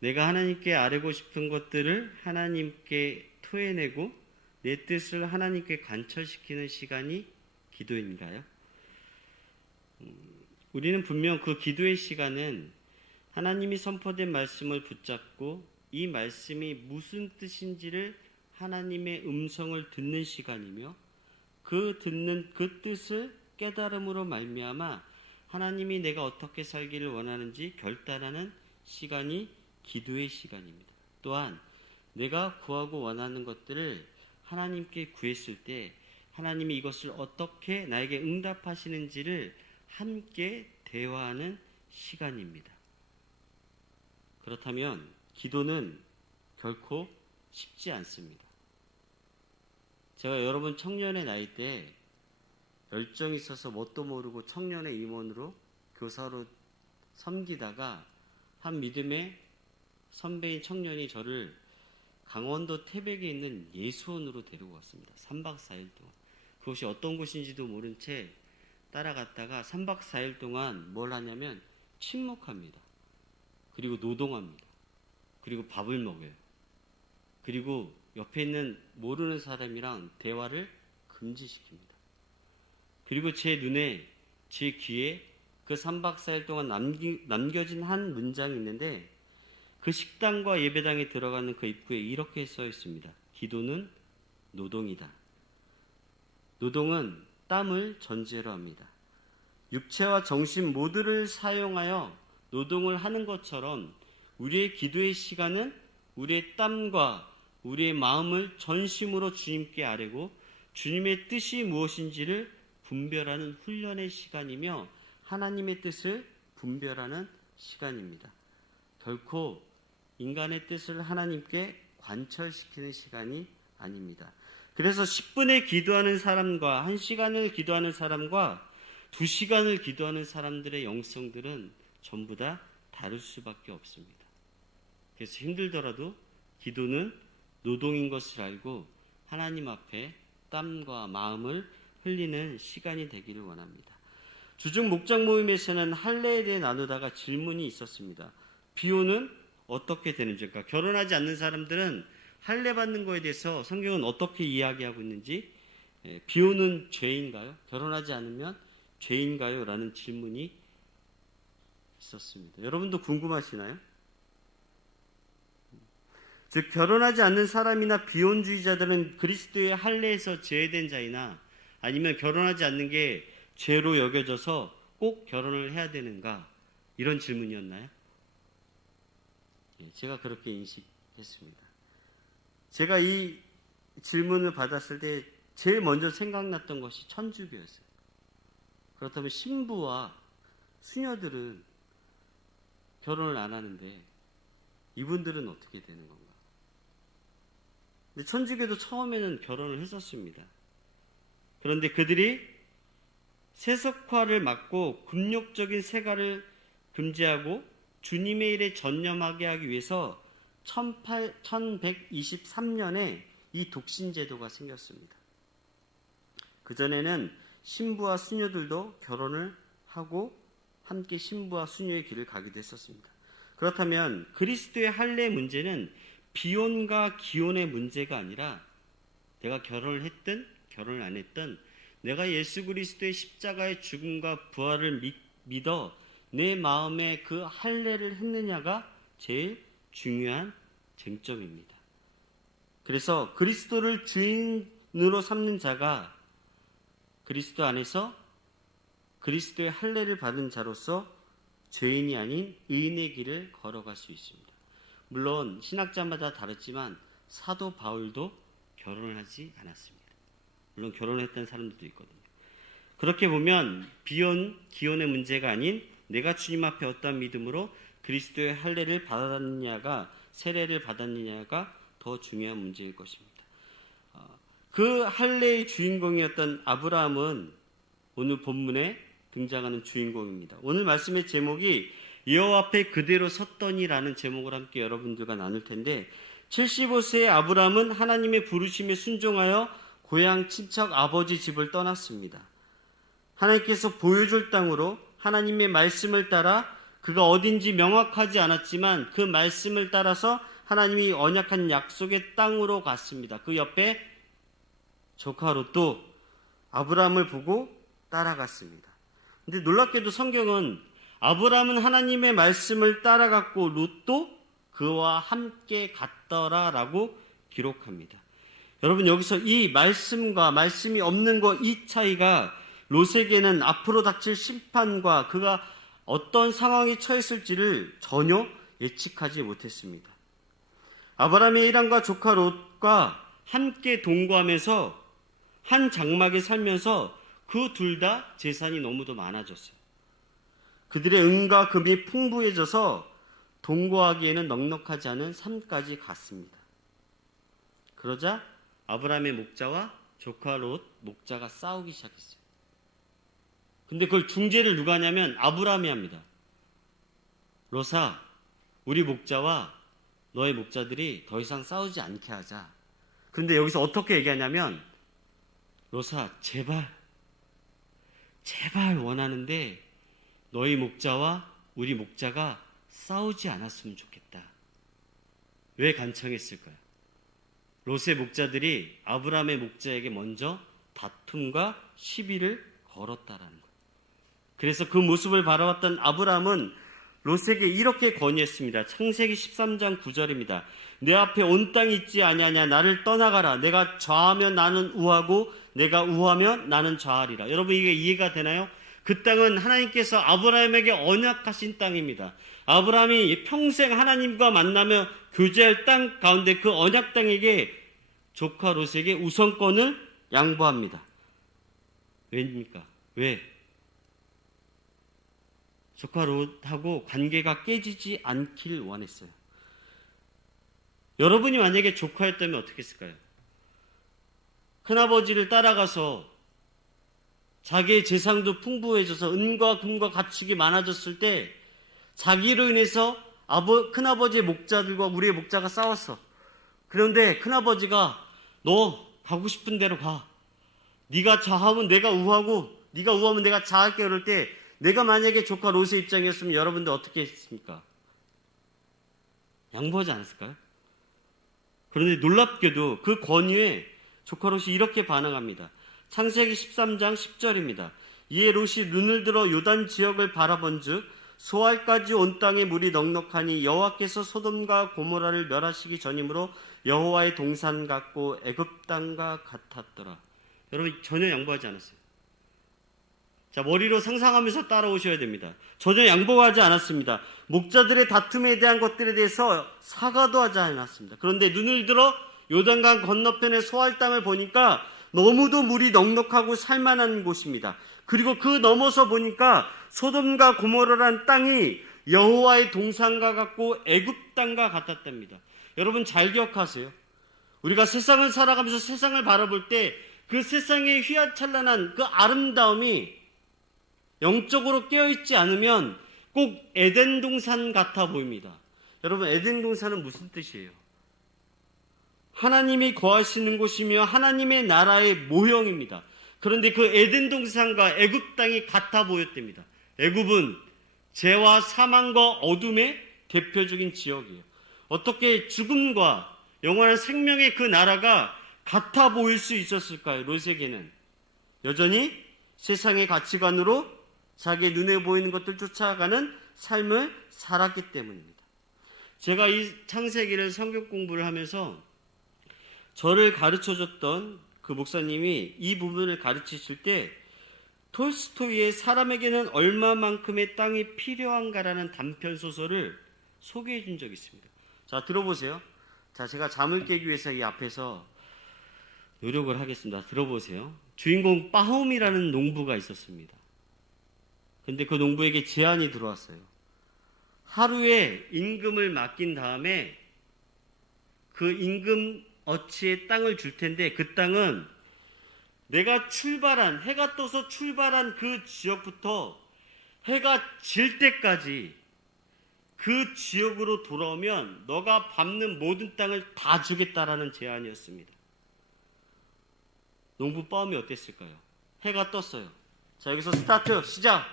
내가 하나님께 아뢰고 싶은 것들을 하나님께 토해내고 내 뜻을 하나님께 관철시키는 시간이 기도인가요? 우리는 분명 그 기도의 시간은 하나님이 선포된 말씀을 붙잡고 이 말씀이 무슨 뜻인지를 하나님의 음성을 듣는 시간이며 그 듣는 그 뜻을 깨달음으로 말미암아 하나님이 내가 어떻게 살기를 원하는지 결단하는 시간이 기도의 시간입니다. 또한 내가 구하고 원하는 것들을 하나님께 구했을 때 하나님이 이것을 어떻게 나에게 응답하시는지를 함께 대화하는 시간입니다. 그렇다면 기도는 결코 쉽지 않습니다. 제가 여러분 청년의 나이 때 열정이 있어서 뭣도 모르고 청년의 임원으로 교사로 섬기다가 한 믿음의 선배인 청년이 저를 강원도 태백에 있는 예수원으로 데리고 왔습니다. 3박 4일 동안. 그것이 어떤 곳인지도 모른 채 따라갔다가 3박 4일 동안 뭘 하냐면 침묵합니다. 그리고 노동합니다. 그리고 밥을 먹어요. 그리고 옆에 있는 모르는 사람이랑 대화를 금지시킵니다. 그리고 제 눈에, 제 귀에 그 3박 4일 동안 남겨진 한 문장이 있는데 그 식당과 예배당에 들어가는 그 입구에 이렇게 써 있습니다. 기도는 노동이다. 노동은 땀을 전제로 합니다. 육체와 정신 모두를 사용하여 노동을 하는 것처럼 우리의 기도의 시간은 우리의 땀과 우리의 마음을 전심으로 주님께 아뢰고 주님의 뜻이 무엇인지를 분별하는 훈련의 시간이며 하나님의 뜻을 분별하는 시간입니다. 결코 인간의 뜻을 하나님께 관철시키는 시간이 아닙니다. 그래서 10분에 기도하는 사람과 1시간을 기도하는 사람과 2시간을 기도하는 사람들의 영성들은 전부 다 다를 수밖에 없습니다. 그래서 힘들더라도 기도는 노동인 것을 알고 하나님 앞에 땀과 마음을 흘리는 시간이 되기를 원합니다. 주중 목장 모임에서는 할례에 대해 나누다가 질문이 있었습니다. 비유는 어떻게 되는지, 그러니까 결혼하지 않는 사람들은 할례 받는 거에 대해서 성경은 어떻게 이야기하고 있는지, 비유는 죄인가요? 결혼하지 않으면 죄인가요? 라는 질문이 있었습니다. 여러분도 궁금하시나요? 즉 결혼하지 않는 사람이나 비혼주의자들은 그리스도의 할례에서 제외된 자이나 아니면 결혼하지 않는 게 죄로 여겨져서 꼭 결혼을 해야 되는가? 이런 질문이었나요? 제가 그렇게 인식했습니다. 제가 이 질문을 받았을 때 제일 먼저 생각났던 것이 천주교였어요. 그렇다면 신부와 수녀들은 결혼을 안 하는데 이분들은 어떻게 되는 건가? 근데 천주교도 처음에는 결혼을 했었습니다. 그런데 그들이 세속화를 막고 금욕적인 생활을 금지하고 주님의 일에 전념하게 하기 위해서 1123년에 이 독신제도가 생겼습니다. 그전에는 신부와 수녀들도 결혼을 하고 함께 신부와 수녀의 길을 가기도 했었습니다. 그렇다면 그리스도의 할례 문제는 비혼과 기혼의 문제가 아니라 내가 결혼을 했든 결혼을 안 했든 내가 예수 그리스도의 십자가의 죽음과 부활을 믿어 내 마음에 그 할례를 했느냐가 제일 중요한 쟁점입니다. 그래서 그리스도를 주인으로 삼는 자가 그리스도 안에서 그리스도의 할례를 받은 자로서 죄인이 아닌 의인의 길을 걸어갈 수 있습니다. 물론 신학자마다 다르지만 사도 바울도 결혼을 하지 않았습니다. 물론 결혼했던 사람들도 있거든요. 그렇게 보면 비혼, 기혼의 문제가 아닌 내가 주님 앞에 어떠한 믿음으로 그리스도의 할례를 받았느냐가 세례를 받았느냐가 더 중요한 문제일 것입니다. 그 할례의 주인공이었던 아브라함은 오늘 본문에 등장하는 주인공입니다. 오늘 말씀의 제목이 여호와 앞에 그대로 섰더니라는 제목을 함께 여러분들과 나눌 텐데 75세의 아브라함은 하나님의 부르심에 순종하여 고향 친척 아버지 집을 떠났습니다. 하나님께서 보여줄 땅으로 하나님의 말씀을 따라 그가 어딘지 명확하지 않았지만 그 말씀을 따라서 하나님이 언약한 약속의 땅으로 갔습니다. 그 옆에 조카 롯도 아브라함을 보고 따라갔습니다. 근데 놀랍게도 성경은 아브라함은 하나님의 말씀을 따라갔고 롯도 그와 함께 갔더라라고 기록합니다. 여러분 여기서 이 말씀과 말씀이 없는 것 이 차이가 롯에게는 앞으로 닥칠 심판과 그가 어떤 상황에 처했을지를 전혀 예측하지 못했습니다. 아브라함의 일왕과 조카 롯과 함께 동거하면서 한 장막에 살면서 그 둘 다 재산이 너무도 많아졌어요. 그들의 은과 금이 풍부해져서 동거하기에는 넉넉하지 않은 삶까지 갔습니다. 그러자 아브라함의 목자와 조카 롯 목자가 싸우기 시작했어요. 근데 그걸 중재를 누가 하냐면 아브라함이 합니다. 롯아, 우리 목자와 너의 목자들이 더 이상 싸우지 않게 하자. 그런데 여기서 어떻게 얘기하냐면 롯아, 제발 원하는데 너희 목자와 우리 목자가 싸우지 않았으면 좋겠다. 왜 간청했을까요? 롯의 목자들이 아브라함의 목자에게 먼저 다툼과 시비를 걸었다라는 거예요. 그래서 그 모습을 바라봤던 아브라함은 롯에게 이렇게 건의했습니다. 창세기 13장 9절입니다. 내 앞에 온 땅이 있지 아니하냐. 나를 떠나가라. 내가 좌하면 나는 우하고 내가 우하면 나는 좌하리라. 여러분 이게 이해가 되나요? 그 땅은 하나님께서 아브라함에게 언약하신 땅입니다. 아브라함이 평생 하나님과 만나며 교제할 땅 가운데 그 언약 땅에게 조카 롯에게 우선권을 양보합니다. 왜입니까? 왜? 조카 롯하고 관계가 깨지지 않길 원했어요. 여러분이 만약에 조카였다면 어떻게 했을까요? 큰아버지를 따라가서 자기의 재산도 풍부해져서 은과 금과 가축이 많아졌을 때 자기로 인해서 큰아버지의 목자들과 우리의 목자가 싸웠어. 그런데 큰아버지가 너 가고 싶은 대로 가. 네가 좌하면 내가 우하고 네가 우하면 내가 좌할게 그럴 때 내가 만약에 조카 롯의 입장이었으면 여러분들 어떻게 했습니까? 양보하지 않았을까요? 그런데 놀랍게도 그 권유에 조카 롯이 이렇게 반응합니다. 창세기 13장 10절입니다. 이에 롯이 눈을 들어 요단 지역을 바라본즉 소알까지 온 땅에 물이 넉넉하니 여호와께서 소돔과 고모라를 멸하시기 전이므로 여호와의 동산 같고 애굽 땅과 같았더라. 여러분 전혀 양보하지 않았어요. 자, 머리로 상상하면서 따라오셔야 됩니다. 전혀 양보하지 않았습니다. 목자들의 다툼에 대한 것들에 대해서 사과도 하지 않았습니다. 그런데 눈을 들어 요단강 건너편의 소알 땅을 보니까 너무도 물이 넉넉하고 살만한 곳입니다. 그리고 그 넘어서 보니까 소돔과 고모라라는 땅이 여호와의 동산과 같고 애굽 땅과 같았답니다. 여러분 잘 기억하세요. 우리가 세상을 살아가면서 세상을 바라볼 때 그 세상의 휘황찬란한 그 아름다움이 영적으로 깨어있지 않으면 꼭 에덴 동산 같아 보입니다. 여러분 에덴 동산은 무슨 뜻이에요? 하나님이 거하시는 곳이며 하나님의 나라의 모형입니다. 그런데 그 에덴 동산과 애굽 땅이 같아 보였답니다. 애굽은 죄와 사망과 어둠의 대표적인 지역이에요. 어떻게 죽음과 영원한 생명의 그 나라가 같아 보일 수 있었을까요? 롯에게는 여전히 세상의 가치관으로 자기 눈에 보이는 것들 쫓아가는 삶을 살았기 때문입니다. 제가 이 창세기를 성경 공부를 하면서 저를 가르쳐줬던 그 목사님이 이 부분을 가르치실 때 톨스토이의 사람에게는 얼마만큼의 땅이 필요한가라는 단편 소설을 소개해 준 적이 있습니다. 자, 들어보세요. 자, 제가 잠을 깨기 위해서 이 앞에서 노력을 하겠습니다. 들어보세요. 주인공 빠홈이라는 농부가 있었습니다. 근데 그 농부에게 제안이 들어왔어요. 하루에 임금을 맡긴 다음에 그 임금 어치의 땅을 줄 텐데 그 땅은 내가 출발한, 해가 떠서 출발한 그 지역부터 해가 질 때까지 그 지역으로 돌아오면 너가 밟는 모든 땅을 다 주겠다라는 제안이었습니다. 농부 빠움이 어땠을까요? 해가 떴어요. 자, 여기서 스타트, 시작!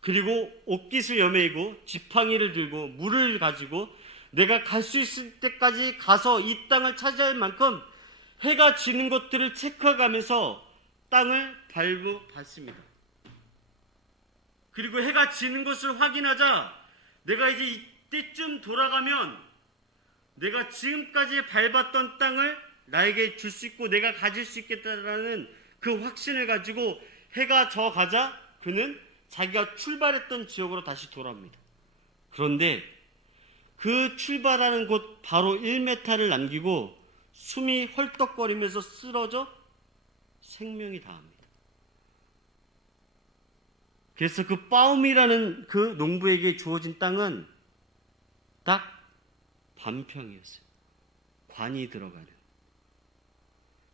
그리고 옷깃을 여매이고 지팡이를 들고 물을 가지고 내가 갈 수 있을 때까지 가서 이 땅을 차지할 만큼 해가 지는 것들을 체크해가면서 땅을 밟습니다. 그리고 해가 지는 것을 확인하자 내가 이제 이때쯤 돌아가면 내가 지금까지 밟았던 땅을 나에게 줄 수 있고 내가 가질 수 있겠다라는 그 확신을 가지고 해가 져 가자 그는 자기가 출발했던 지역으로 다시 돌아옵니다. 그런데 그 출발하는 곳 바로 1m를 남기고 숨이 헐떡거리면서 쓰러져 생명이 다합니다. 그래서 그 빠움이라는 그 농부에게 주어진 땅은 딱 반평이었어요. 관이 들어가는.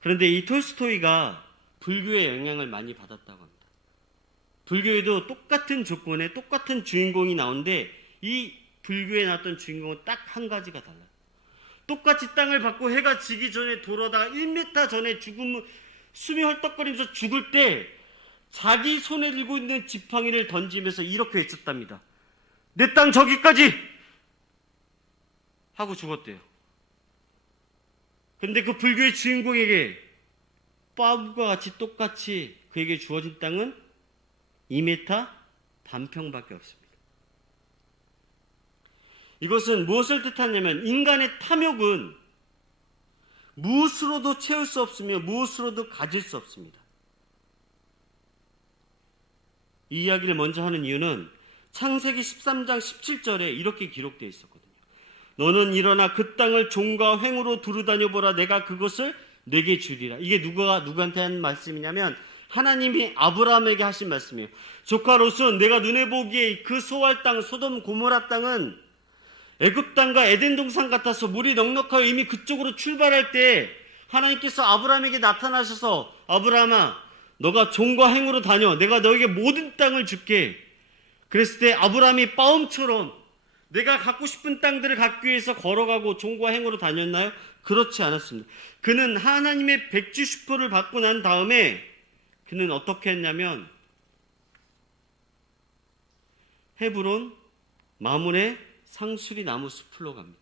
그런데 이 톨스토이가 불교의 영향을 많이 받았다고 합니다. 불교에도 똑같은 조건에 똑같은 주인공이 나오는데 이 불교에 나왔던 주인공은 딱 한 가지가 달라요. 똑같이 땅을 받고 해가 지기 전에 돌아다가 1m 전에 숨이 헐떡거리면서 죽을 때 자기 손에 들고 있는 지팡이를 던지면서 이렇게 외쳤답니다. 내 땅 저기까지! 하고 죽었대요. 근데 그 불교의 주인공에게 빠움과 같이 똑같이 그에게 주어진 땅은 2m 반평밖에 없습니다. 이것은 무엇을 뜻하냐면 인간의 탐욕은 무엇으로도 채울 수 없으며 무엇으로도 가질 수 없습니다. 이 이야기를 먼저 하는 이유는 창세기 13장 17절에 이렇게 기록되어 있었거든요. 너는 일어나 그 땅을 종과 횡으로 두루다녀 보라. 내가 그것을 내게 주리라. 이게 누구한테 한 말씀이냐면 하나님이 아브라함에게 하신 말씀이에요. 조카 롯은 내가 눈에 보기에 그 소알 땅, 소돔 고모라 땅은 애굽 땅과 에덴 동산 같아서 물이 넉넉하여 이미 그쪽으로 출발할 때 하나님께서 아브라함에게 나타나셔서 아브라함아 너가 종과 행으로 다녀. 내가 너에게 모든 땅을 줄게. 그랬을 때 아브라함이 빠움처럼 내가 갖고 싶은 땅들을 갖기 위해서 걸어가고 종과 행으로 다녔나요? 그렇지 않았습니다. 그는 하나님의 백지슈퍼를 받고 난 다음에 그는 어떻게 했냐면 헤브론 마므레 상수리 나무 숲으로 갑니다.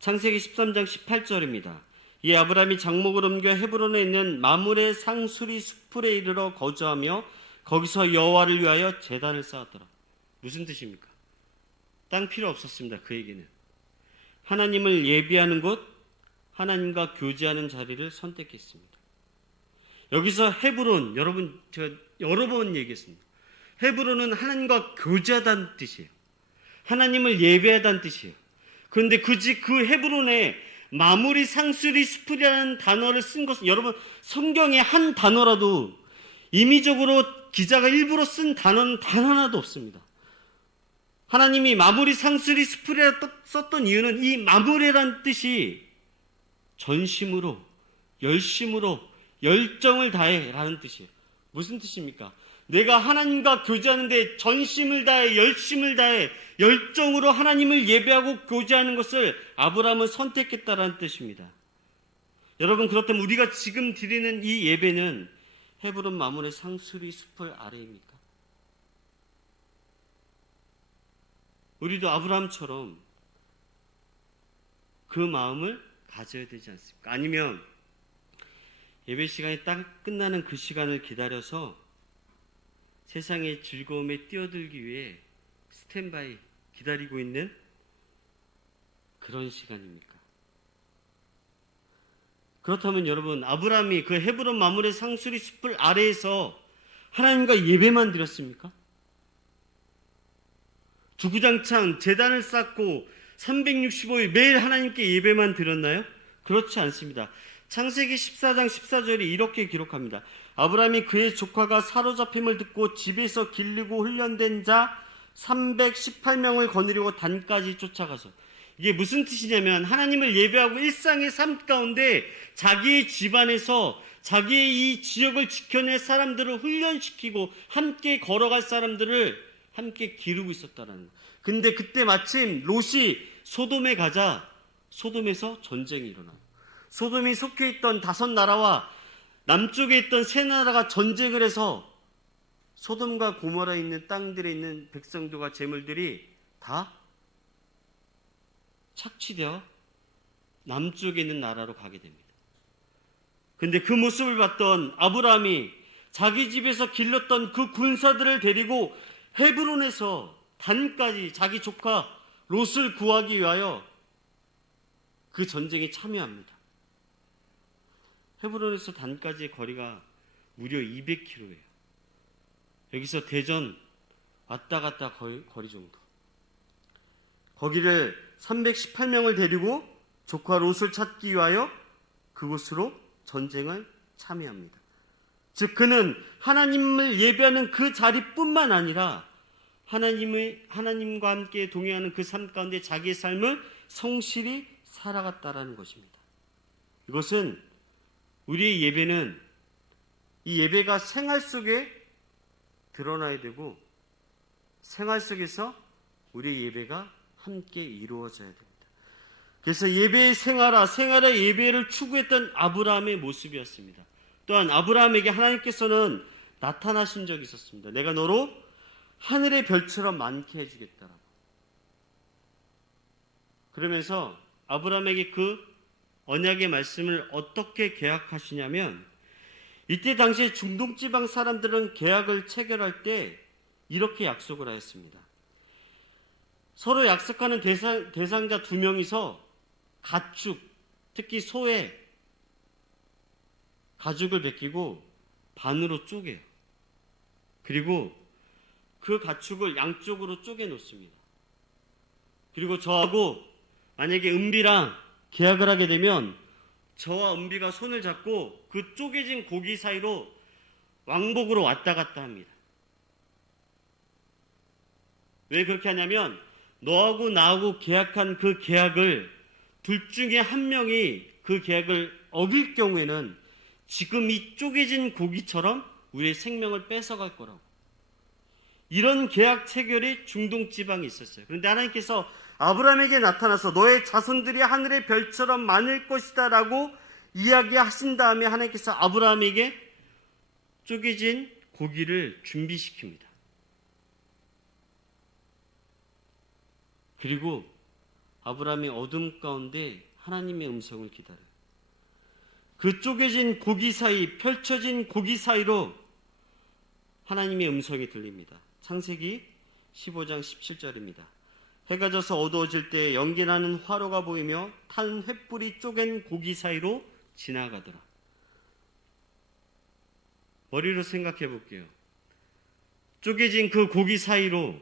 창세기 13장 18절입니다. 이 아브라함이 장목을 옮겨 헤브론에 있는 마므레 상수리 숲에 이르러 거주하며 거기서 여호와를 위하여 제단을 쌓았더라. 무슨 뜻입니까? 땅 필요 없었습니다. 그에게는. 하나님을 예비하는 곳, 하나님과 교제하는 자리를 선택했습니다. 여기서 헤브론, 여러분 제가 여러 번 얘기했습니다. 헤브론은 하나님과 교제하다는 뜻이에요. 하나님을 예배하다는 뜻이에요. 그런데 굳이 그 헤브론에 마무리 상수리 스프리라는 단어를 쓴 것은 여러분 성경의 한 단어라도 임의적으로 기자가 일부러 쓴 단어는 단 하나도 없습니다. 하나님이 마무리 상수리 스프리라 썼던 이유는 이 마무리라는 뜻이 전심으로, 열심으로, 열정을 다해 라는 뜻이에요. 무슨 뜻입니까? 내가 하나님과 교제하는데 전심을 다해, 열심을 다해, 열정으로 하나님을 예배하고 교제하는 것을 아브라함은 선택했다라는 뜻입니다. 여러분, 그렇다면 우리가 지금 드리는 이 예배는 헤브론 마문의 상수리 숲을 아래입니까? 우리도 아브라함처럼 그 마음을 가져야 되지 않습니까? 아니면 예배 시간이 딱 끝나는 그 시간을 기다려서 세상의 즐거움에 뛰어들기 위해 스탠바이 기다리고 있는 그런 시간입니까? 그렇다면 여러분, 아브라함이 그 헤브론 마물의 상수리 숲을 아래에서 하나님과 예배만 드렸습니까? 주구장창 제단을 쌓고 365일 매일 하나님께 예배만 드렸나요? 그렇지 않습니다. 창세기 14장 14절이 이렇게 기록합니다. 아브라함이 그의 조카가 사로잡힘을 듣고 집에서 길르고 훈련된 자 318명을 거느리고 단까지 쫓아가서, 이게 무슨 뜻이냐면 하나님을 예배하고 일상의 삶 가운데 자기의 집안에서 자기의 이 지역을 지켜낼 사람들을 훈련시키고 함께 걸어갈 사람들을 함께 기르고 있었다는 거예요. 근데 그때 마침 롯이 소돔에 가자 소돔에서 전쟁이 일어나요. 소돔이 속해 있던 5나라와 남쪽에 있던 3나라가 전쟁을 해서 소돔과 고모라에 있는 땅들에 있는 백성들과 재물들이 다 착취되어 남쪽에 있는 나라로 가게 됩니다. 근데 그 모습을 봤던 아브라함이 자기 집에서 길렀던 그 군사들을 데리고 헤브론에서 단까지 자기 조카 롯을 구하기 위하여 그 전쟁에 참여합니다. 헤브론에서 단까지의 거리가 무려 200km예요. 여기서 대전 왔다 갔다 거리 정도. 거기를 318명을 데리고 조카 롯을 찾기 위하여 그곳으로 전쟁을 참여합니다. 즉 그는 하나님을 예배하는 그 자리뿐만 아니라 하나님과 함께 동행하는 그 삶 가운데 자기의 삶을 성실히 살아갔다라는 것입니다. 이것은 우리의 예배는 이 예배가 생활 속에 드러나야 되고 생활 속에서 우리의 예배가 함께 이루어져야 됩니다. 그래서 예배의 생활의 예배를 추구했던 아브라함의 모습이었습니다. 또한 아브라함에게 하나님께서는 나타나신 적이 있었습니다. 내가 너로 하늘의 별처럼 많게 해주겠다라고. 그러면서 아브라함에게 그 언약의 말씀을 어떻게 계약하시냐면, 이때 당시에 중동지방 사람들은 계약을 체결할 때 이렇게 약속을 하였습니다. 서로 약속하는 대상자 2명이서 가축, 특히 소의 가죽을 벗기고 반으로 쪼개요. 그리고 그 가축을 양쪽으로 쪼개 놓습니다. 그리고 저하고 만약에 은비랑 계약을 하게 되면 저와 은비가 손을 잡고 그 쪼개진 고기 사이로 왕복으로 왔다 갔다 합니다. 왜 그렇게 하냐면 너하고 나하고 계약한 그 계약을 둘 중에 한 명이 그 계약을 어길 경우에는 지금 이 쪼개진 고기처럼 우리의 생명을 뺏어갈 거라고. 이런 계약 체결이 중동 지방에 있었어요. 그런데 하나님께서 아브라함에게 나타나서 너의 자손들이 하늘의 별처럼 많을 것이다 라고 이야기하신 다음에 하나님께서 아브라함에게 쪼개진 고기를 준비시킵니다. 그리고 아브라함이 어둠 가운데 하나님의 음성을 기다려요. 그 쪼개진 고기 사이, 펼쳐진 고기 사이로 하나님의 음성이 들립니다. 창세기 15장 17절입니다. 해가 져서 어두워질 때 연기나는 화로가 보이며 탄 횃불이 쪼갠 고기 사이로 지나가더라. 머리로 생각해 볼게요. 쪼개진 그 고기 사이로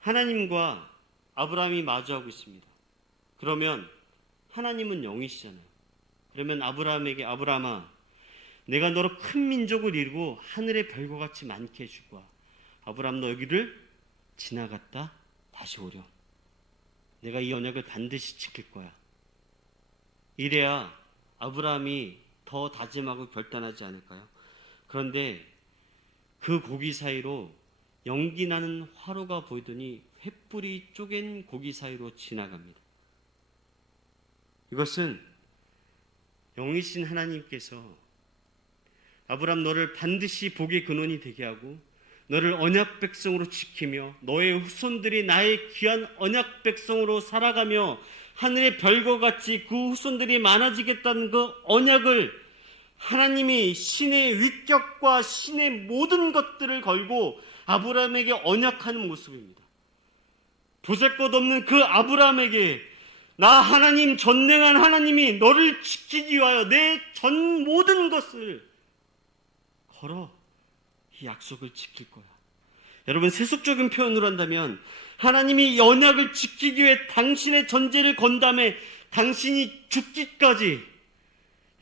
하나님과 아브라함이 마주하고 있습니다. 그러면 하나님은 영이시잖아요. 그러면 아브라함에게 아브라함아, 내가 너로 큰 민족을 이루고 하늘의 별과 같이 많게 해줄 거야. 아브라함, 너 여기를 지나갔다 다시 오렴. 내가 이 언약을 반드시 지킬 거야. 이래야 아브라함이 더 다짐하고 결단하지 않을까요? 그런데 그 고기 사이로 연기 나는 화로가 보이더니 횃불이 쪼갠 고기 사이로 지나갑니다. 이것은 영이신 하나님께서 아브라함, 너를 반드시 복의 근원이 되게 하고 너를 언약 백성으로 지키며 너의 후손들이 나의 귀한 언약 백성으로 살아가며 하늘의 별과 같이 그 후손들이 많아지겠다는 그 언약을 하나님이 신의 위격과 신의 모든 것들을 걸고 아브라함에게 언약하는 모습입니다. 보잘것없는 그 아브라함에게 나 하나님, 전능한 하나님이 너를 지키기 위하여 내 전 모든 것을 걸어 이 약속을 지킬 거야. 여러분, 세속적인 표현으로 한다면 하나님이 언약을 지키기 위해 당신의 전제를 건 다음에 당신이 죽기까지,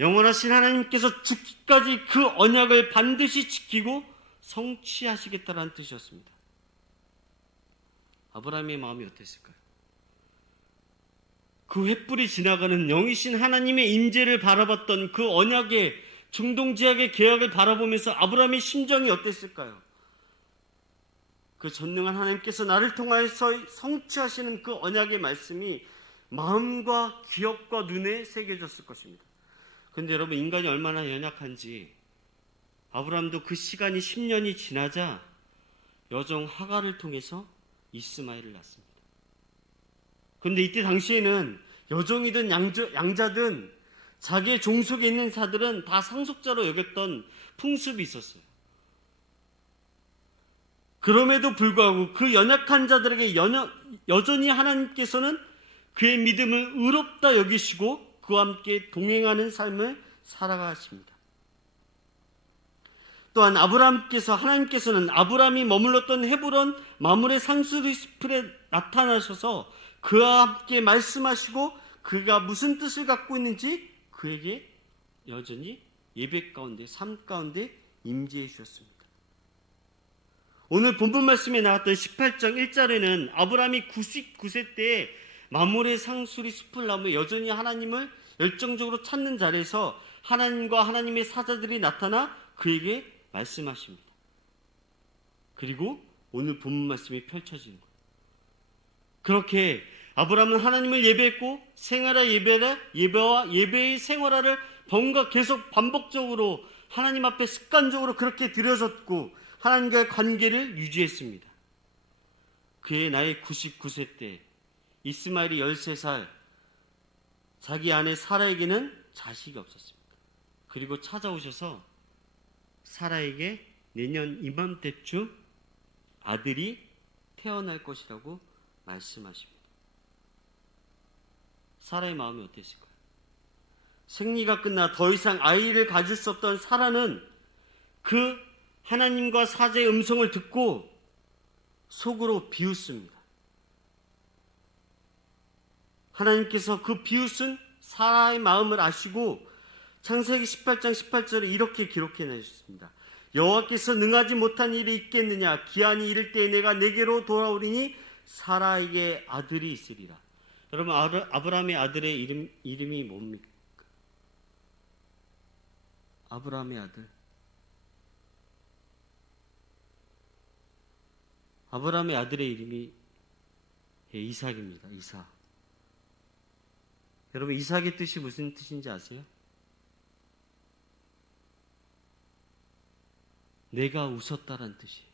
영원하신 하나님께서 죽기까지 그 언약을 반드시 지키고 성취하시겠다라는 뜻이었습니다. 아브라함의 마음이 어땠을까요? 그 횃불이 지나가는 영이신 하나님의 임재를 바라봤던 그 언약의 중동지역의 계약을 바라보면서 아브라함의 심정이 어땠을까요? 그 전능한 하나님께서 나를 통하여서 성취하시는 그 언약의 말씀이 마음과 기억과 눈에 새겨졌을 것입니다. 그런데 여러분, 인간이 얼마나 연약한지 아브라함도 그 시간이 10년이 지나자 여종 하갈을 통해서 이스마엘을 낳습니다. 그런데 이때 당시에는 여종이든 양자든 자기의 종속에 있는 자들은 다 상속자로 여겼던 풍습이 있었어요. 그럼에도 불구하고 그 연약한 자들에게 여전히 하나님께서는 그의 믿음을 의롭다 여기시고 그와 함께 동행하는 삶을 살아가십니다. 또한 하나님께서는 아브라함이 머물렀던 헤브론 마므레 상수리 숲에 나타나셔서 그와 함께 말씀하시고 그가 무슨 뜻을 갖고 있는지 그에게 여전히 예배 가운데, 삶 가운데 임재해 주셨습니다. 오늘 본문 말씀에 나왔던 18장 1절에는 아브라함이 99세 때에 마므레 상수리 숲을 나오며 여전히 하나님을 열정적으로 찾는 자리에서 하나님과 하나님의 사자들이 나타나 그에게 말씀하십니다. 그리고 오늘 본문 말씀이 펼쳐지는 거예요. 그렇게 아브라함은 하나님을 예배했고 예배와 예배의 생활화를 계속 반복적으로 하나님 앞에 습관적으로 그렇게 드려졌고 하나님과의 관계를 유지했습니다. 그의 나이 99세 때 이스마엘이 13살, 자기 아내 사라에게는 자식이 없었습니다. 그리고 찾아오셔서 사라에게 내년 이맘때쯤 아들이 태어날 것이라고 말씀하십니다. 사라의 마음이 어땠을까요? 생리가 끝나 더 이상 아이를 가질 수 없던 사라는 그 하나님과 사자의 음성을 듣고 속으로 비웃습니다. 하나님께서 그 비웃은 사라의 마음을 아시고 창세기 18장 18절에 이렇게 기록해 내셨습니다. 여호와께서 능하지 못한 일이 있겠느냐? 기한이 이를 때에 내가 내게로 돌아오리니 사라에게 아들이 있으리라. 여러분, 아브라함의 아들의 이름이 뭡니까? 아브라함의 아들. 아브라함의 아들의 이름이 이삭입니다. 이삭. 여러분, 이삭의 뜻이 무슨 뜻인지 아세요? 내가 웃었다란 뜻이에요.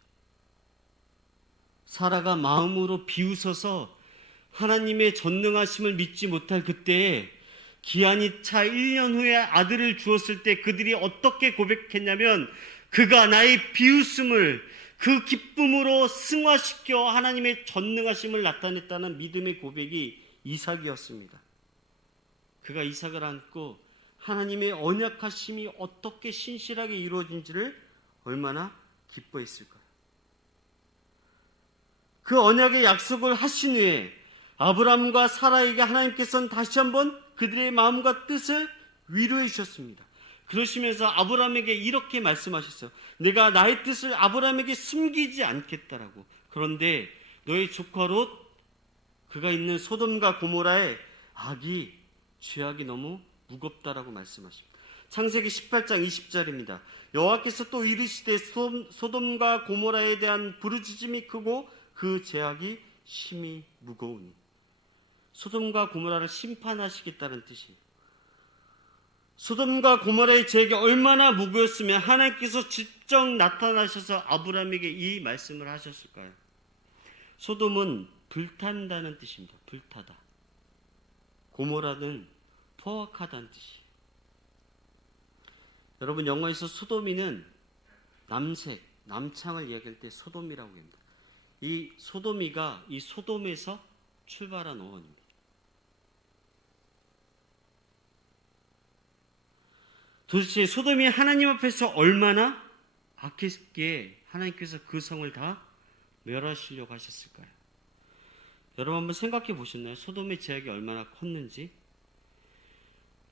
사라가 마음으로 비웃어서 하나님의 전능하심을 믿지 못할 그때에 기한이 차 1년 후에 아들을 주었을 때 그들이 어떻게 고백했냐면 그가 나의 비웃음을, 그 기쁨으로 승화시켜 하나님의 전능하심을 나타냈다는 믿음의 고백이 이삭이었습니다. 그가 이삭을 안고 하나님의 언약하심이 어떻게 신실하게 이루어진지를 얼마나 기뻐했을까요? 그 언약의 약속을 하신 후에 아브라함과 사라에게 하나님께서는 다시 한번 그들의 마음과 뜻을 위로해 주셨습니다. 그러시면서 아브라함에게 이렇게 말씀하셨어요. 내가 나의 뜻을 아브라함에게 숨기지 않겠다라고. 그런데 너의 조카 롯, 그가 있는 소돔과 고모라의 죄악이 너무 무겁다라고 말씀하십니다. 창세기 18장 20절입니다. 여호와께서 또 이르시되 소돔과 고모라에 대한 부르짖음이 크고 그 죄악이 심히 무거우니. 소돔과 고모라를 심판하시겠다는 뜻이에요. 소돔과 고모라의 죄악이 얼마나 무거웠으면 하나님께서 직접 나타나셔서 아브라함에게 이 말씀을 하셨을까요? 소돔은 불탄다는 뜻입니다. 불타다. 고모라는 포악하다는 뜻이에요. 여러분, 영어에서 소돔이는 남창을 이야기할 때 소돔이라고 합니다. 이 소돔이가 이 소돔에서 출발한 어원입니다. 도대체 소돔이 하나님 앞에서 얼마나 악했기에 하나님께서 그 성을 다 멸하시려고 하셨을까요? 여러분 한번 생각해 보셨나요? 소돔의 죄악이 얼마나 컸는지.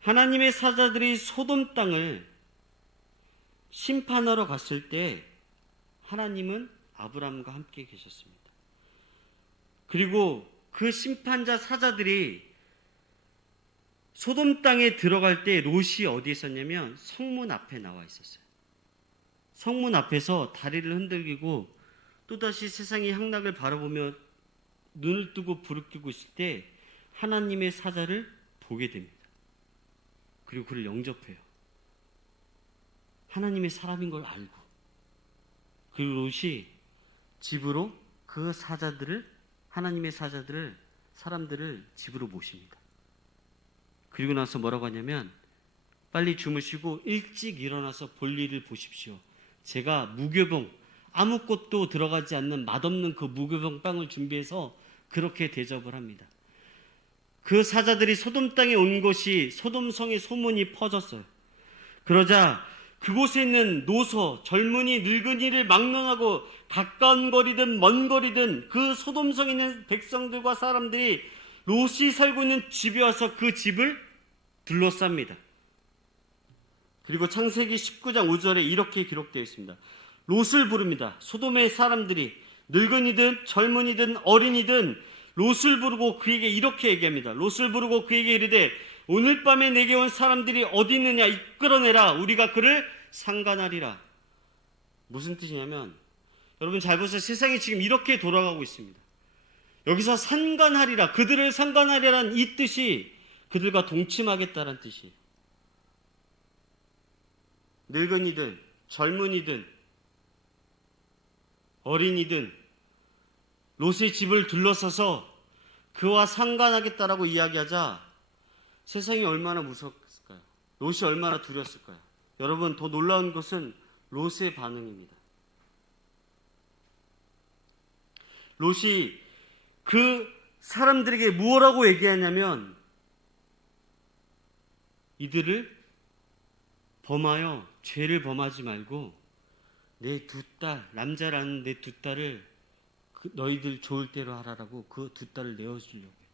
하나님의 사자들이 소돔 땅을 심판하러 갔을 때 하나님은 아브라함과 함께 계셨습니다. 그리고 그 심판자 사자들이 소돔 땅에 들어갈 때 롯이 어디에 있었냐면 성문 앞에 나와 있었어요. 성문 앞에서 다리를 흔들기고 또다시 세상의 향락을 바라보며 눈을 뜨고 불을 끄고 있을 때 하나님의 사자를 보게 됩니다. 그리고 그를 영접해요. 하나님의 사람인 걸 알고. 그리고 롯이 집으로 그 하나님의 사람들을 집으로 모십니다. 그리고 나서 뭐라고 하냐면 빨리 주무시고 일찍 일어나서 볼일을 보십시오. 제가 무교병, 아무것도 들어가지 않는 맛없는 그 무교병 빵을 준비해서 그렇게 대접을 합니다. 그 사자들이 소돔 땅에 온 것이 소돔성의 소문이 퍼졌어요. 그러자 그곳에 있는 노소, 젊은이, 늙은이를 막론하고 가까운 거리든 먼 거리든 그 소돔성에 있는 백성들과 사람들이 롯이 살고 있는 집에 와서 그 집을 둘러쌉니다. 그리고 창세기 19장 5절에 이렇게 기록되어 있습니다. 롯을 부릅니다. 소돔의 사람들이 늙은이든 젊은이든 어린이든 롯을 부르고 그에게 이렇게 얘기합니다. 롯을 부르고 그에게 이르되 오늘 밤에 내게 온 사람들이 어디 있느냐 이끌어내라. 우리가 그를 상관하리라. 무슨 뜻이냐면 여러분 잘 보세요. 세상이 지금 이렇게 돌아가고 있습니다. 여기서 상관하리라. 그들을 상관하리라는 이 뜻이 그들과 동침하겠다는 뜻이에요. 늙은이든 젊은이든 어린이든 롯의 집을 둘러서서 그와 상관하겠다라고 이야기하자 세상이 얼마나 무섭을까요? 롯이 얼마나 두렸을까요? 여러분 더 놀라운 것은 롯의 반응입니다. 롯이 그 사람들에게 무엇라고 얘기하냐면 이들을 범하여 죄를 범하지 말고 내 두 딸, 남자라는 내 두 딸을 너희들 좋을 대로 하라라고 그 두 딸을 내어주려고 해요.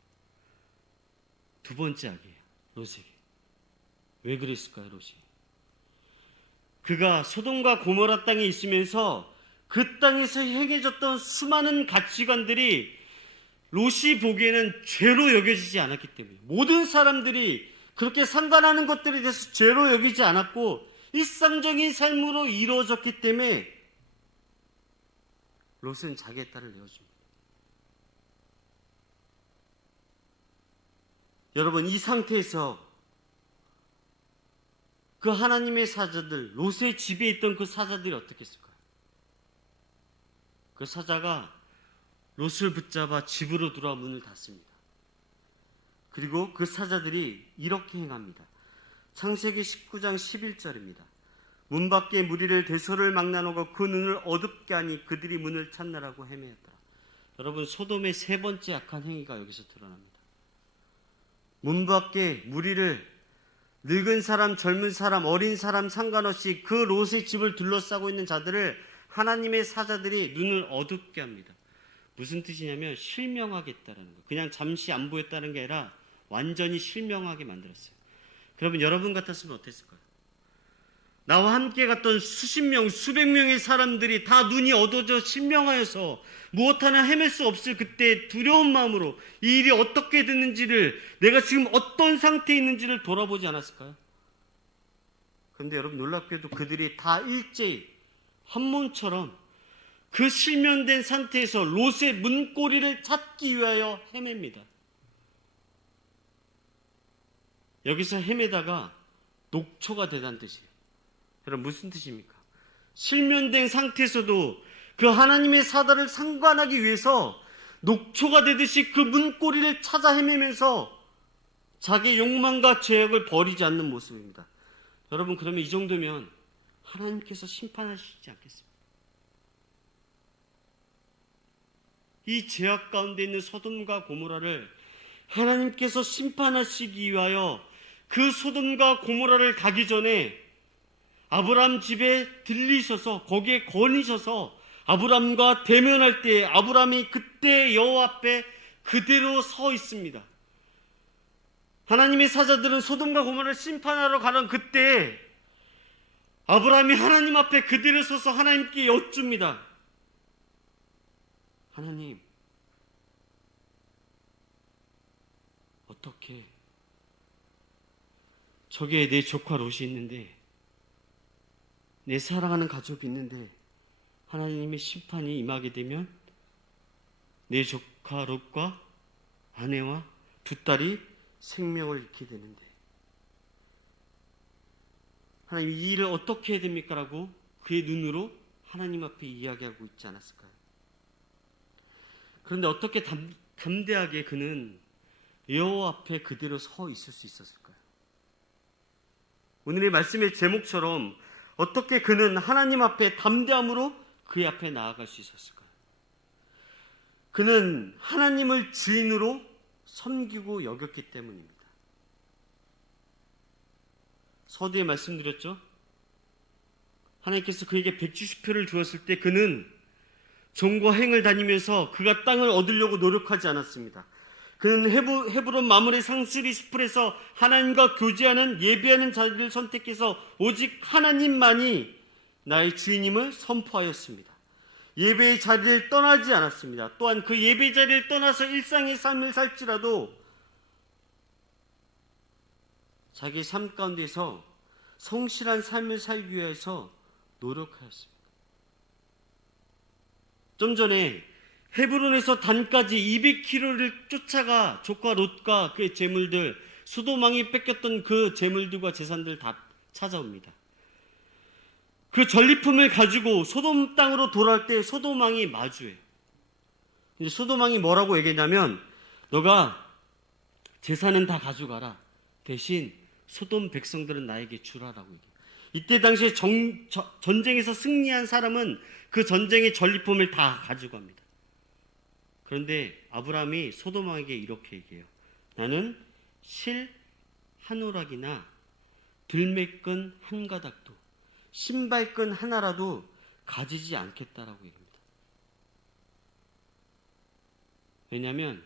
두 번째 악이에요. 롯에게. 왜 그랬을까요? 롯이. 그가 소돔과 고모라 땅에 있으면서 그 땅에서 행해졌던 수많은 가치관들이 롯이 보기에는 죄로 여겨지지 않았기 때문에 모든 사람들이 그렇게 상관하는 것들에 대해서 죄로 여기지 않았고 일상적인 삶으로 이루어졌기 때문에 롯은 자기의 딸을 내어줍니다. 여러분 이 상태에서 그 하나님의 사자들, 롯의 집에 있던 그 사자들이 어떻게 했을까요? 그 사자가 롯을 붙잡아 집으로 들어와 문을 닫습니다. 그리고 그 사자들이 이렇게 행합니다. 창세기 19장 11절입니다. 문 밖에 무리를 대소를 막나누고 그 눈을 어둡게 하니 그들이 문을 찾느라고 헤매었더라. 여러분, 소돔의 세 번째 악한 행위가 여기서 드러납니다. 문 밖에 무리를, 늙은 사람, 젊은 사람, 어린 사람 상관없이 그 롯의 집을 둘러싸고 있는 자들을 하나님의 사자들이 눈을 어둡게 합니다. 무슨 뜻이냐면 실명하게 했다는 거예요. 그냥 잠시 안 보였다는 게 아니라 완전히 실명하게 만들었어요. 그러면 여러분 같았으면 어땠을까요? 나와 함께 갔던 수십 명, 수백 명의 사람들이 다 눈이 어두워져 실명하여서 무엇 하나 헤맬 수 없을 그때 두려운 마음으로 이 일이 어떻게 됐는지를, 내가 지금 어떤 상태에 있는지를 돌아보지 않았을까요? 그런데 여러분, 놀랍게도 그들이 다 일제히 한 몸처럼 그 실명된 상태에서 롯의 문고리를 찾기 위하여 헤맵니다. 여기서 헤매다가 녹초가 되다는 뜻이에요. 여러분, 무슨 뜻입니까? 실면된 상태에서도 그 하나님의 사다를 상관하기 위해서 녹초가 되듯이 그 문고리를 찾아 헤매면서 자기의 욕망과 죄악을 버리지 않는 모습입니다. 여러분, 그러면 이 정도면 하나님께서 심판하시지 않겠습니까? 이 죄악 가운데 있는 소돔과 고모라를 하나님께서 심판하시기 위하여 그 소돔과 고모라를 가기 전에 아브라함 집에 들리셔서 거기에 거니셔서 아브라함과 대면할 때 아브라함이 그때 여호와 앞에 그대로 서 있습니다. 하나님의 사자들은 소돔과 고모라를 심판하러 가는 그때 아브라함이 하나님 앞에 그대로 서서 하나님께 여쭙니다. 하나님, 어떻게 저기에 내 조카 롯이 있는데, 내 사랑하는 가족이 있는데 하나님의 심판이 임하게 되면 내 조카 롯과 아내와 두 딸이 생명을 잃게 되는데 하나님, 이 일을 어떻게 해야 됩니까? 라고 그의 눈으로 하나님 앞에 이야기하고 있지 않았을까요? 그런데 어떻게 담대하게 그는 여호와 앞에 그대로 서 있을 수 있었을까요? 오늘의 말씀의 제목처럼 어떻게 그는 하나님 앞에 담대함으로 그의 앞에 나아갈 수 있었을까요? 그는 하나님을 주인으로 섬기고 여겼기 때문입니다. 서두에 말씀드렸죠? 하나님께서 그에게 170표를 주었을 때 그는 종과 행을 다니면서 그가 땅을 얻으려고 노력하지 않았습니다. 그는 헤브론 마므레 상수리 숲에서 하나님과 교제하는 예배하는 자들을 선택해서 오직 하나님만이 나의 주인임을 선포하였습니다. 예배의 자리를 떠나지 않았습니다. 또한 그 예배 자리를 떠나서 일상의 삶을 살지라도 자기 삶 가운데서 성실한 삶을 살기 위해서 노력하였습니다. 좀 전에 헤브론에서 단까지 200km를 쫓아가 조카 롯과 그의 재물들, 소돔왕이 뺏겼던 그 재물들과 재산들 다 찾아옵니다. 그 전리품을 가지고 소돔 땅으로 돌아올 때 소돔왕이 마주해요. 이제 소돔왕이 뭐라고 얘기했냐면, 너가 재산은 다 가져가라. 대신 소돔 백성들은 나에게 주라라고 얘기해요. 이때 당시에 전쟁에서 승리한 사람은 그 전쟁의 전리품을 다 가져갑니다. 그런데 아브라함이 소돔 왕에게 이렇게 얘기해요. 나는 실 한 오락이나 들매끈 한 가닥도, 신발끈 하나라도 가지지 않겠다라고 얘기합니다. 왜냐하면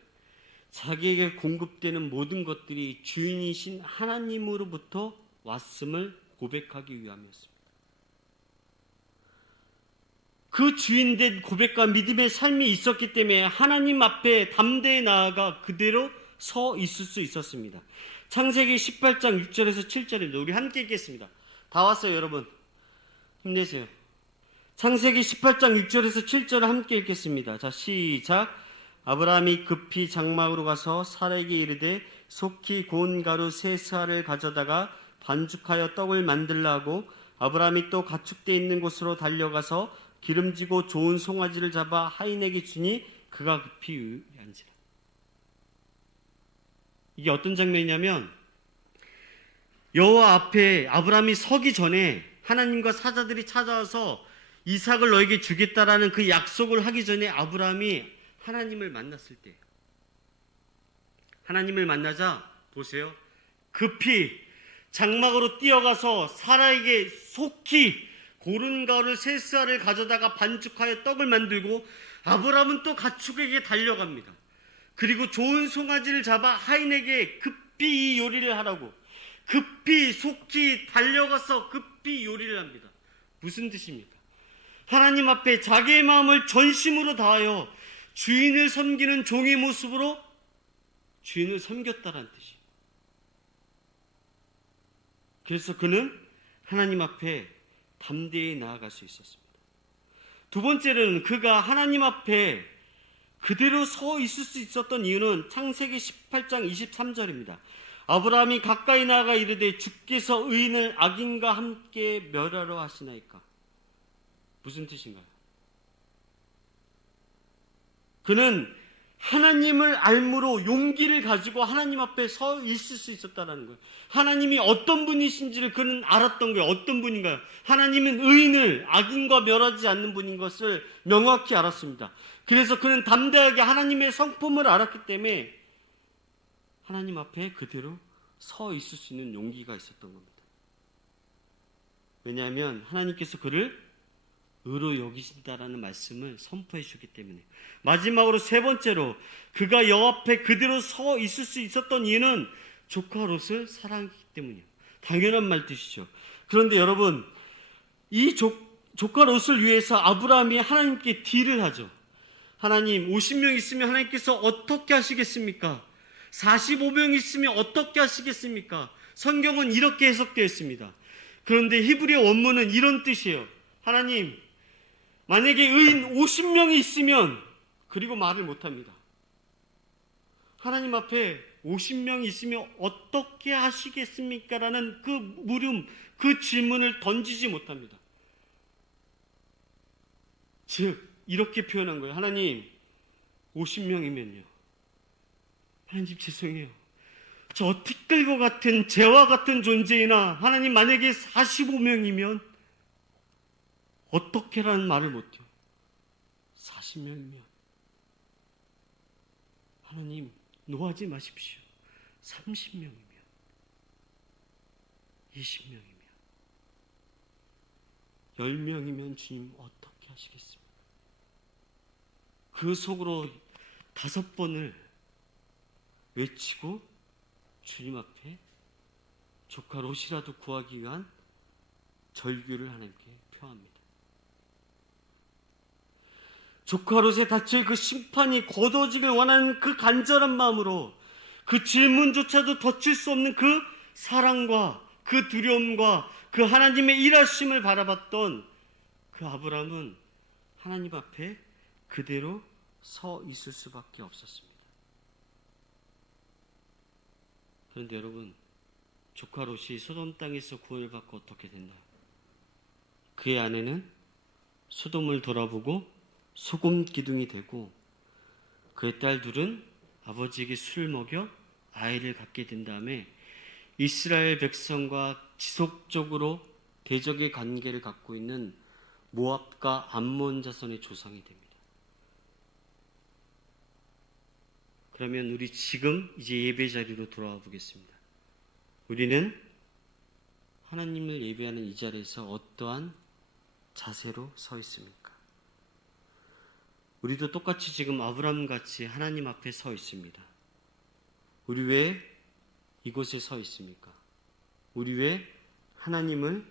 자기에게 공급되는 모든 것들이 주인이신 하나님으로부터 왔음을 고백하기 위함이었습니다. 그 주인된 고백과 믿음의 삶이 있었기 때문에 하나님 앞에 담대히 나아가 그대로 서 있을 수 있었습니다. 창세기 18장 6절에서 7절입니다. 우리 함께 읽겠습니다. 다 왔어요, 여러분. 힘내세요. 창세기 18장 6절에서 7절을 함께 읽겠습니다. 자, 시작. 아브라함이 급히 장막으로 가서 사라에게 이르되 속히 고운 가루 세 스아를 가져다가 반죽하여 떡을 만들라 하고, 아브라함이 또 가축대 있는 곳으로 달려가서 기름지고 좋은 송아지를 잡아 하인에게 주니 그가 급히 앉으라. 이게 어떤 장면이냐면, 여호와 앞에 아브라함이 서기 전에 하나님과 사자들이 찾아와서 이삭을 너에게 주겠다라는 그 약속을 하기 전에 아브라함이 하나님을 만났을 때, 하나님을 만나자 보세요. 급히 장막으로 뛰어가서 사라에게 속히 고른 가루 세 쌀을 가져다가 반죽하여 떡을 만들고 아브라함은 또 가축에게 달려갑니다. 그리고 좋은 송아지를 잡아 하인에게 급히 이 요리를 하라고 급히 속히 달려가서 급히 요리를 합니다. 무슨 뜻입니까? 하나님 앞에 자기의 마음을 전심으로 다하여 주인을 섬기는 종의 모습으로 주인을 섬겼다라는 뜻이에요. 그래서 그는 하나님 앞에 담대히 나아갈 수 있었습니다. 두 번째로는 그가 하나님 앞에 그대로 서 있을 수 있었던 이유는 창세기 18장 23절입니다. 아브라함이 가까이 나아가 이르되 주께서 의인을 악인과 함께 멸하러 하시나이까. 무슨 뜻인가요? 그는 하나님을 알므로 용기를 가지고 하나님 앞에 서 있을 수 있었다는 거예요. 하나님이 어떤 분이신지를 그는 알았던 거예요. 어떤 분인가요? 하나님은 의인을 악인과 멸하지 않는 분인 것을 명확히 알았습니다. 그래서 그는 담대하게 하나님의 성품을 알았기 때문에 하나님 앞에 그대로 서 있을 수 있는 용기가 있었던 겁니다. 왜냐하면 하나님께서 그를 의로 여기신다라는 말씀을 선포해 주셨기 때문에. 마지막으로 세 번째로 그가 여호와 앞에 그대로 서 있을 수 있었던 이유는 조카 롯을 사랑했기 때문이에요. 당연한 말뜻이죠. 그런데 여러분, 이 조카 롯을 위해서 아브라함이 하나님께 딜을 하죠. 하나님, 50명 있으면 하나님께서 어떻게 하시겠습니까? 45명 있으면 어떻게 하시겠습니까? 성경은 이렇게 해석되어 있습니다. 그런데 히브리어 원문은 이런 뜻이에요. 하나님, 만약에 의인 50명이 있으면, 그리고 말을 못합니다. 하나님 앞에 50명이 있으면 어떻게 하시겠습니까? 라는 그 물음, 그 질문을 던지지 못합니다. 즉 이렇게 표현한 거예요. 하나님, 50명이면요. 하나님 죄송해요. 저 티끌과 같은 재와 같은 존재이나 하나님 만약에 45명이면 어떻게라는 말을 못해요. 40명이면 하나님 노하지 마십시오. 30명이면 20명이면 10명이면 주님 어떻게 하시겠습니까? 그 속으로 5번을 외치고 주님 앞에 조카 롯이라도 구하기 위한 절규를 하나님께 표합니다. 조카 롯의 닥칠 그 심판이 거둬지길 원하는 그 간절한 마음으로 그 질문조차도 덧칠 수 없는 그 사랑과 그 두려움과 그 하나님의 일하심을 바라봤던 그 아브라함은 하나님 앞에 그대로 서 있을 수밖에 없었습니다. 그런데 여러분, 조카 롯이 소돔 땅에서 구원을 받고 어떻게 됐나요? 그의 아내는 소돔을 돌아보고 소금 기둥이 되고 그의 딸들은 아버지에게 술을 먹여 아이를 갖게 된 다음에 이스라엘 백성과 지속적으로 대적의 관계를 갖고 있는 모압과 암몬 자손의 조상이 됩니다. 그러면 우리 지금 이제 예배 자리로 돌아와 보겠습니다. 우리는 하나님을 예배하는 이 자리에서 어떠한 자세로 서 있습니까? 우리도 똑같이 지금 아브라함 같이 하나님 앞에 서 있습니다. 우리 왜 이곳에 서 있습니까? 우리 왜 하나님을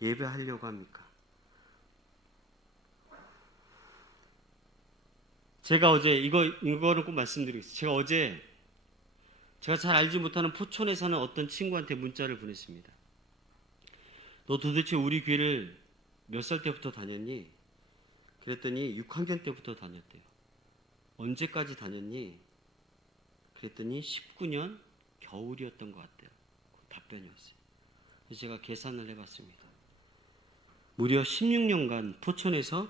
예배하려고 합니까? 제가 어제 이거를 꼭 말씀드리겠습니다. 제가 잘 알지 못하는 포천에 사는 어떤 친구한테 문자를 보냈습니다. 너 도대체 우리 교회를 몇 살 때부터 다녔니? 그랬더니 6학년 때부터 다녔대요. 언제까지 다녔니? 그랬더니 19년 겨울이었던 것 같대요. 답변이 왔어요. 그래서 제가 계산을 해봤습니다. 무려 16년간 포천에서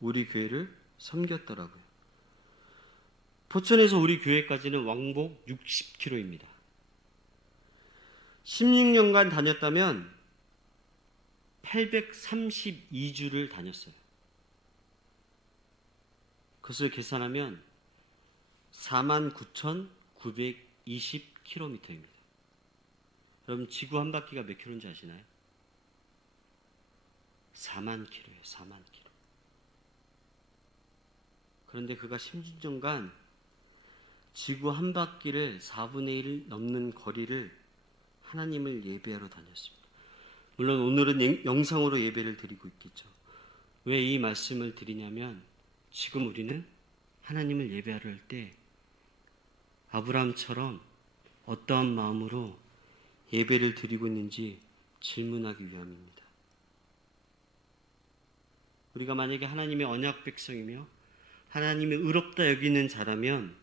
우리 교회를 섬겼더라고요. 포천에서 우리 교회까지는 왕복 60km입니다. 16년간 다녔다면 832주를 다녔어요. 그것을 계산하면 49,920km입니다. 여러분 지구 한 바퀴가 몇 킬로인지 아시나요? 4만 킬로예요. 4만 킬로. 그런데 그가 10년간 지구 한 바퀴를 4분의 1 넘는 거리를 하나님을 예배하러 다녔습니다. 물론 오늘은 영상으로 예배를 드리고 있겠죠. 왜 이 말씀을 드리냐면 지금 우리는 하나님을 예배하러 할 때 아브라함처럼 어떠한 마음으로 예배를 드리고 있는지 질문하기 위함입니다. 우리가 만약에 하나님의 언약 백성이며 하나님의 의롭다 여기는 자라면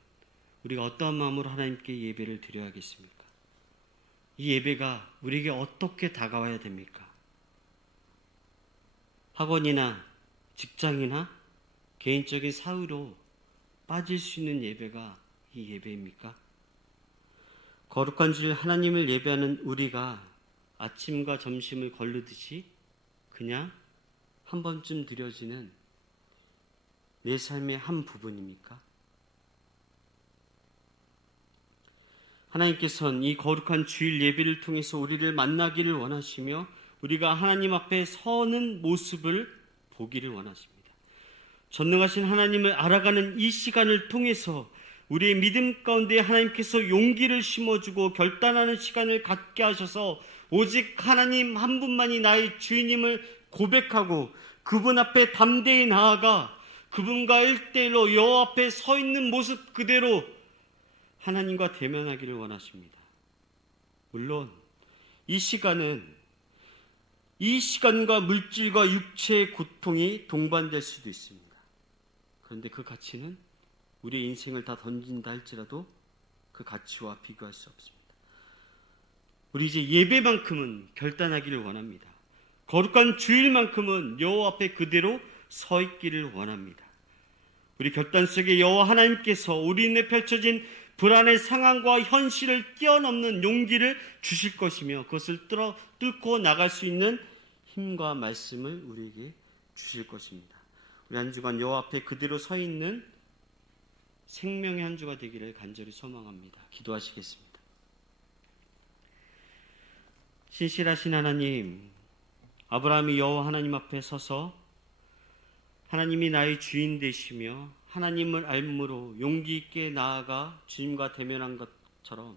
우리가 어떠한 마음으로 하나님께 예배를 드려야겠습니까? 이 예배가 우리에게 어떻게 다가와야 됩니까? 학원이나 직장이나 개인적인 사유로 빠질 수 있는 예배가 이 예배입니까? 거룩한 주일 하나님을 예배하는 우리가 아침과 점심을 거르듯이 그냥 한 번쯤 드려지는 내 삶의 한 부분입니까? 하나님께서는 이 거룩한 주일 예배를 통해서 우리를 만나기를 원하시며 우리가 하나님 앞에 서는 모습을 보기를 원하십니다. 전능하신 하나님을 알아가는 이 시간을 통해서 우리의 믿음 가운데 하나님께서 용기를 심어주고 결단하는 시간을 갖게 하셔서 오직 하나님 한 분만이 나의 주인임을 고백하고 그분 앞에 담대히 나아가 그분과 1대1로 여호와 앞에 서 있는 모습 그대로 하나님과 대면하기를 원하십니다. 물론 이 시간은 이 시간과 물질과 육체의 고통이 동반될 수도 있습니다. 그런데 그 가치는 우리의 인생을 다 던진다 할지라도 그 가치와 비교할 수 없습니다. 우리 이제 예배만큼은 결단하기를 원합니다. 거룩한 주일만큼은 여호와 앞에 그대로 서 있기를 원합니다. 우리 결단 속에 여호와 하나님께서 우리 눈에 펼쳐진 불안의 상황과 현실을 뛰어넘는 용기를 주실 것이며 그것을 뚫고 나갈 수 있는 힘과 말씀을 우리에게 주실 것입니다. 우리 한 주간 여호와 앞에 그대로 서 있는 생명의 한 주가 되기를 간절히 소망합니다. 기도하시겠습니다. 신실하신 하나님, 아브라함이 여호와 하나님 앞에 서서 하나님이 나의 주인 되시며 하나님을 알므로 용기 있게 나아가 주님과 대면한 것처럼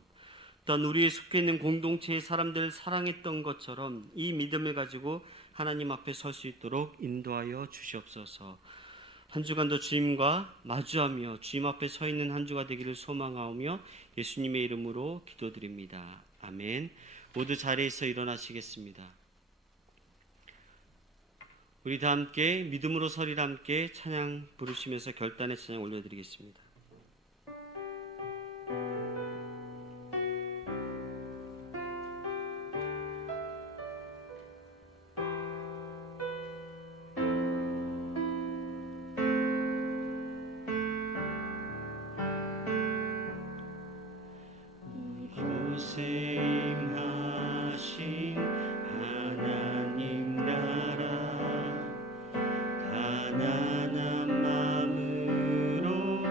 또한 우리에 속해 있는 공동체의 사람들을 사랑했던 것처럼 이 믿음을 가지고 하나님 앞에 설 수 있도록 인도하여 주시옵소서. 한 주간도 주님과 마주하며 주님 앞에 서 있는 한 주가 되기를 소망하오며 예수님의 이름으로 기도드립니다. 아멘. 모두 자리에서 일어나시겠습니다. 우리 다 함께 믿음으로 서리라 함께 찬양 부르시면서 결단의 찬양 올려드리겠습니다. 고생하신 하나님 나라 가난한 마음으로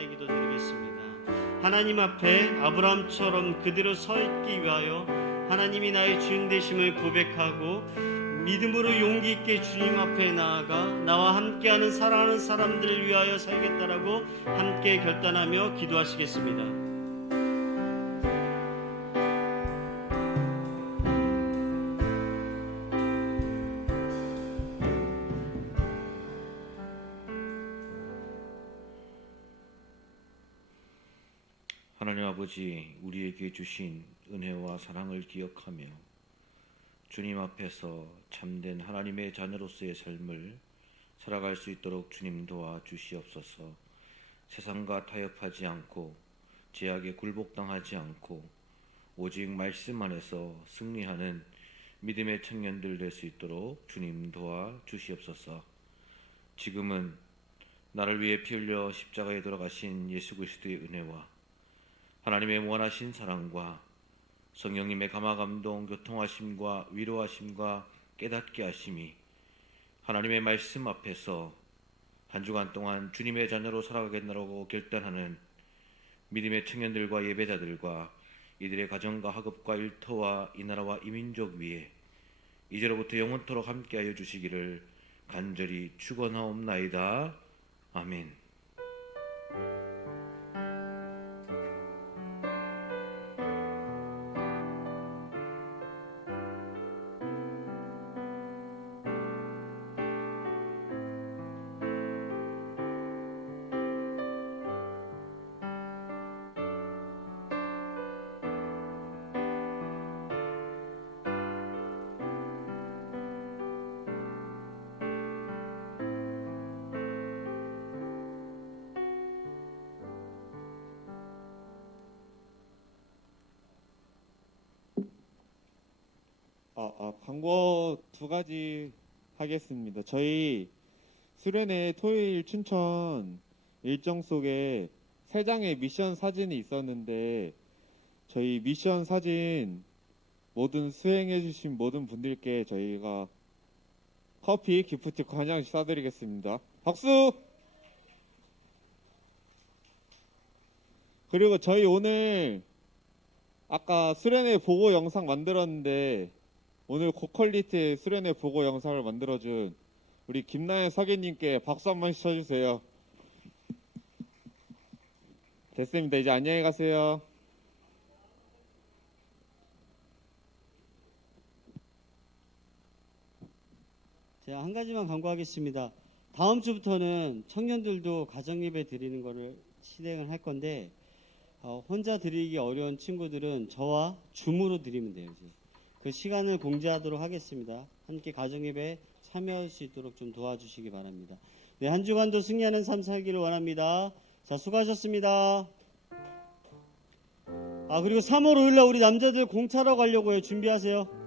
간절히 기도드리겠습니다. 하나님 앞에 아브라함처럼 그대로 서 있기 위하여 하나님이 나의 주인 되심을 고백하고 믿음으로 용기 있게 주님 앞에 나아가 나와 함께하는 사랑하는 사람들을 위하여 살겠다라고 함께 결단하며 기도하시겠습니다. 하나님 아버지, 우리에게 주신 은혜와 사랑을 기억하며 주님 앞에서 참된 하나님의 자녀로서의 삶을 살아갈 수 있도록 주님 도와주시옵소서. 세상과 타협하지 않고 제약에 굴복당하지 않고 오직 말씀 안에서 승리하는 믿음의 청년들 될 수 있도록 주님 도와주시옵소서. 지금은 나를 위해 피 흘려 십자가에 돌아가신 예수 그리스도의 은혜와 하나님의 원하신 사랑과 성령님의 감화감동, 교통하심과 위로하심과 깨닫게 하심이 하나님의 말씀 앞에서 한 주간 동안 주님의 자녀로 살아가겠다고 결단하는 믿음의 청년들과 예배자들과 이들의 가정과 학업과 일터와 이 나라와 이 민족 위에 이제로부터 영원토록 함께하여 주시기를 간절히 축원하옵나이다. 아멘. 광고 두 가지 하겠습니다. 저희 수련회 토요일 춘천 일정 속에 3장의 미션 사진이 있었는데 저희 미션 사진 모든 수행해 주신 모든 분들께 저희가 커피, 기프티콘 한 장씩 쏴드리겠습니다. 박수! 그리고 저희 오늘 아까 수련회 보고 영상 만들었는데 오늘 고퀄리티의 수련회 보고 영상을 만들어준 우리 김나연 사계님께 박수 한 번씩 쳐주세요. 됐습니다. 이제 안녕히 가세요. 제가 한 가지만 광고하겠습니다. 다음 주부터는 청년들도 가정예배 드리는 거를 진행을 할 건데 혼자 드리기 어려운 친구들은 저와 줌으로 드리면 돼요. 이제. 그 시간을 공지하도록 하겠습니다. 함께 가정예배 참여할 수 있도록 좀 도와주시기 바랍니다. 네, 한 주간도 승리하는 삶 살기를 원합니다. 자, 수고하셨습니다. 그리고 3월 5일날 우리 남자들 공차러 가려고 해요. 준비하세요.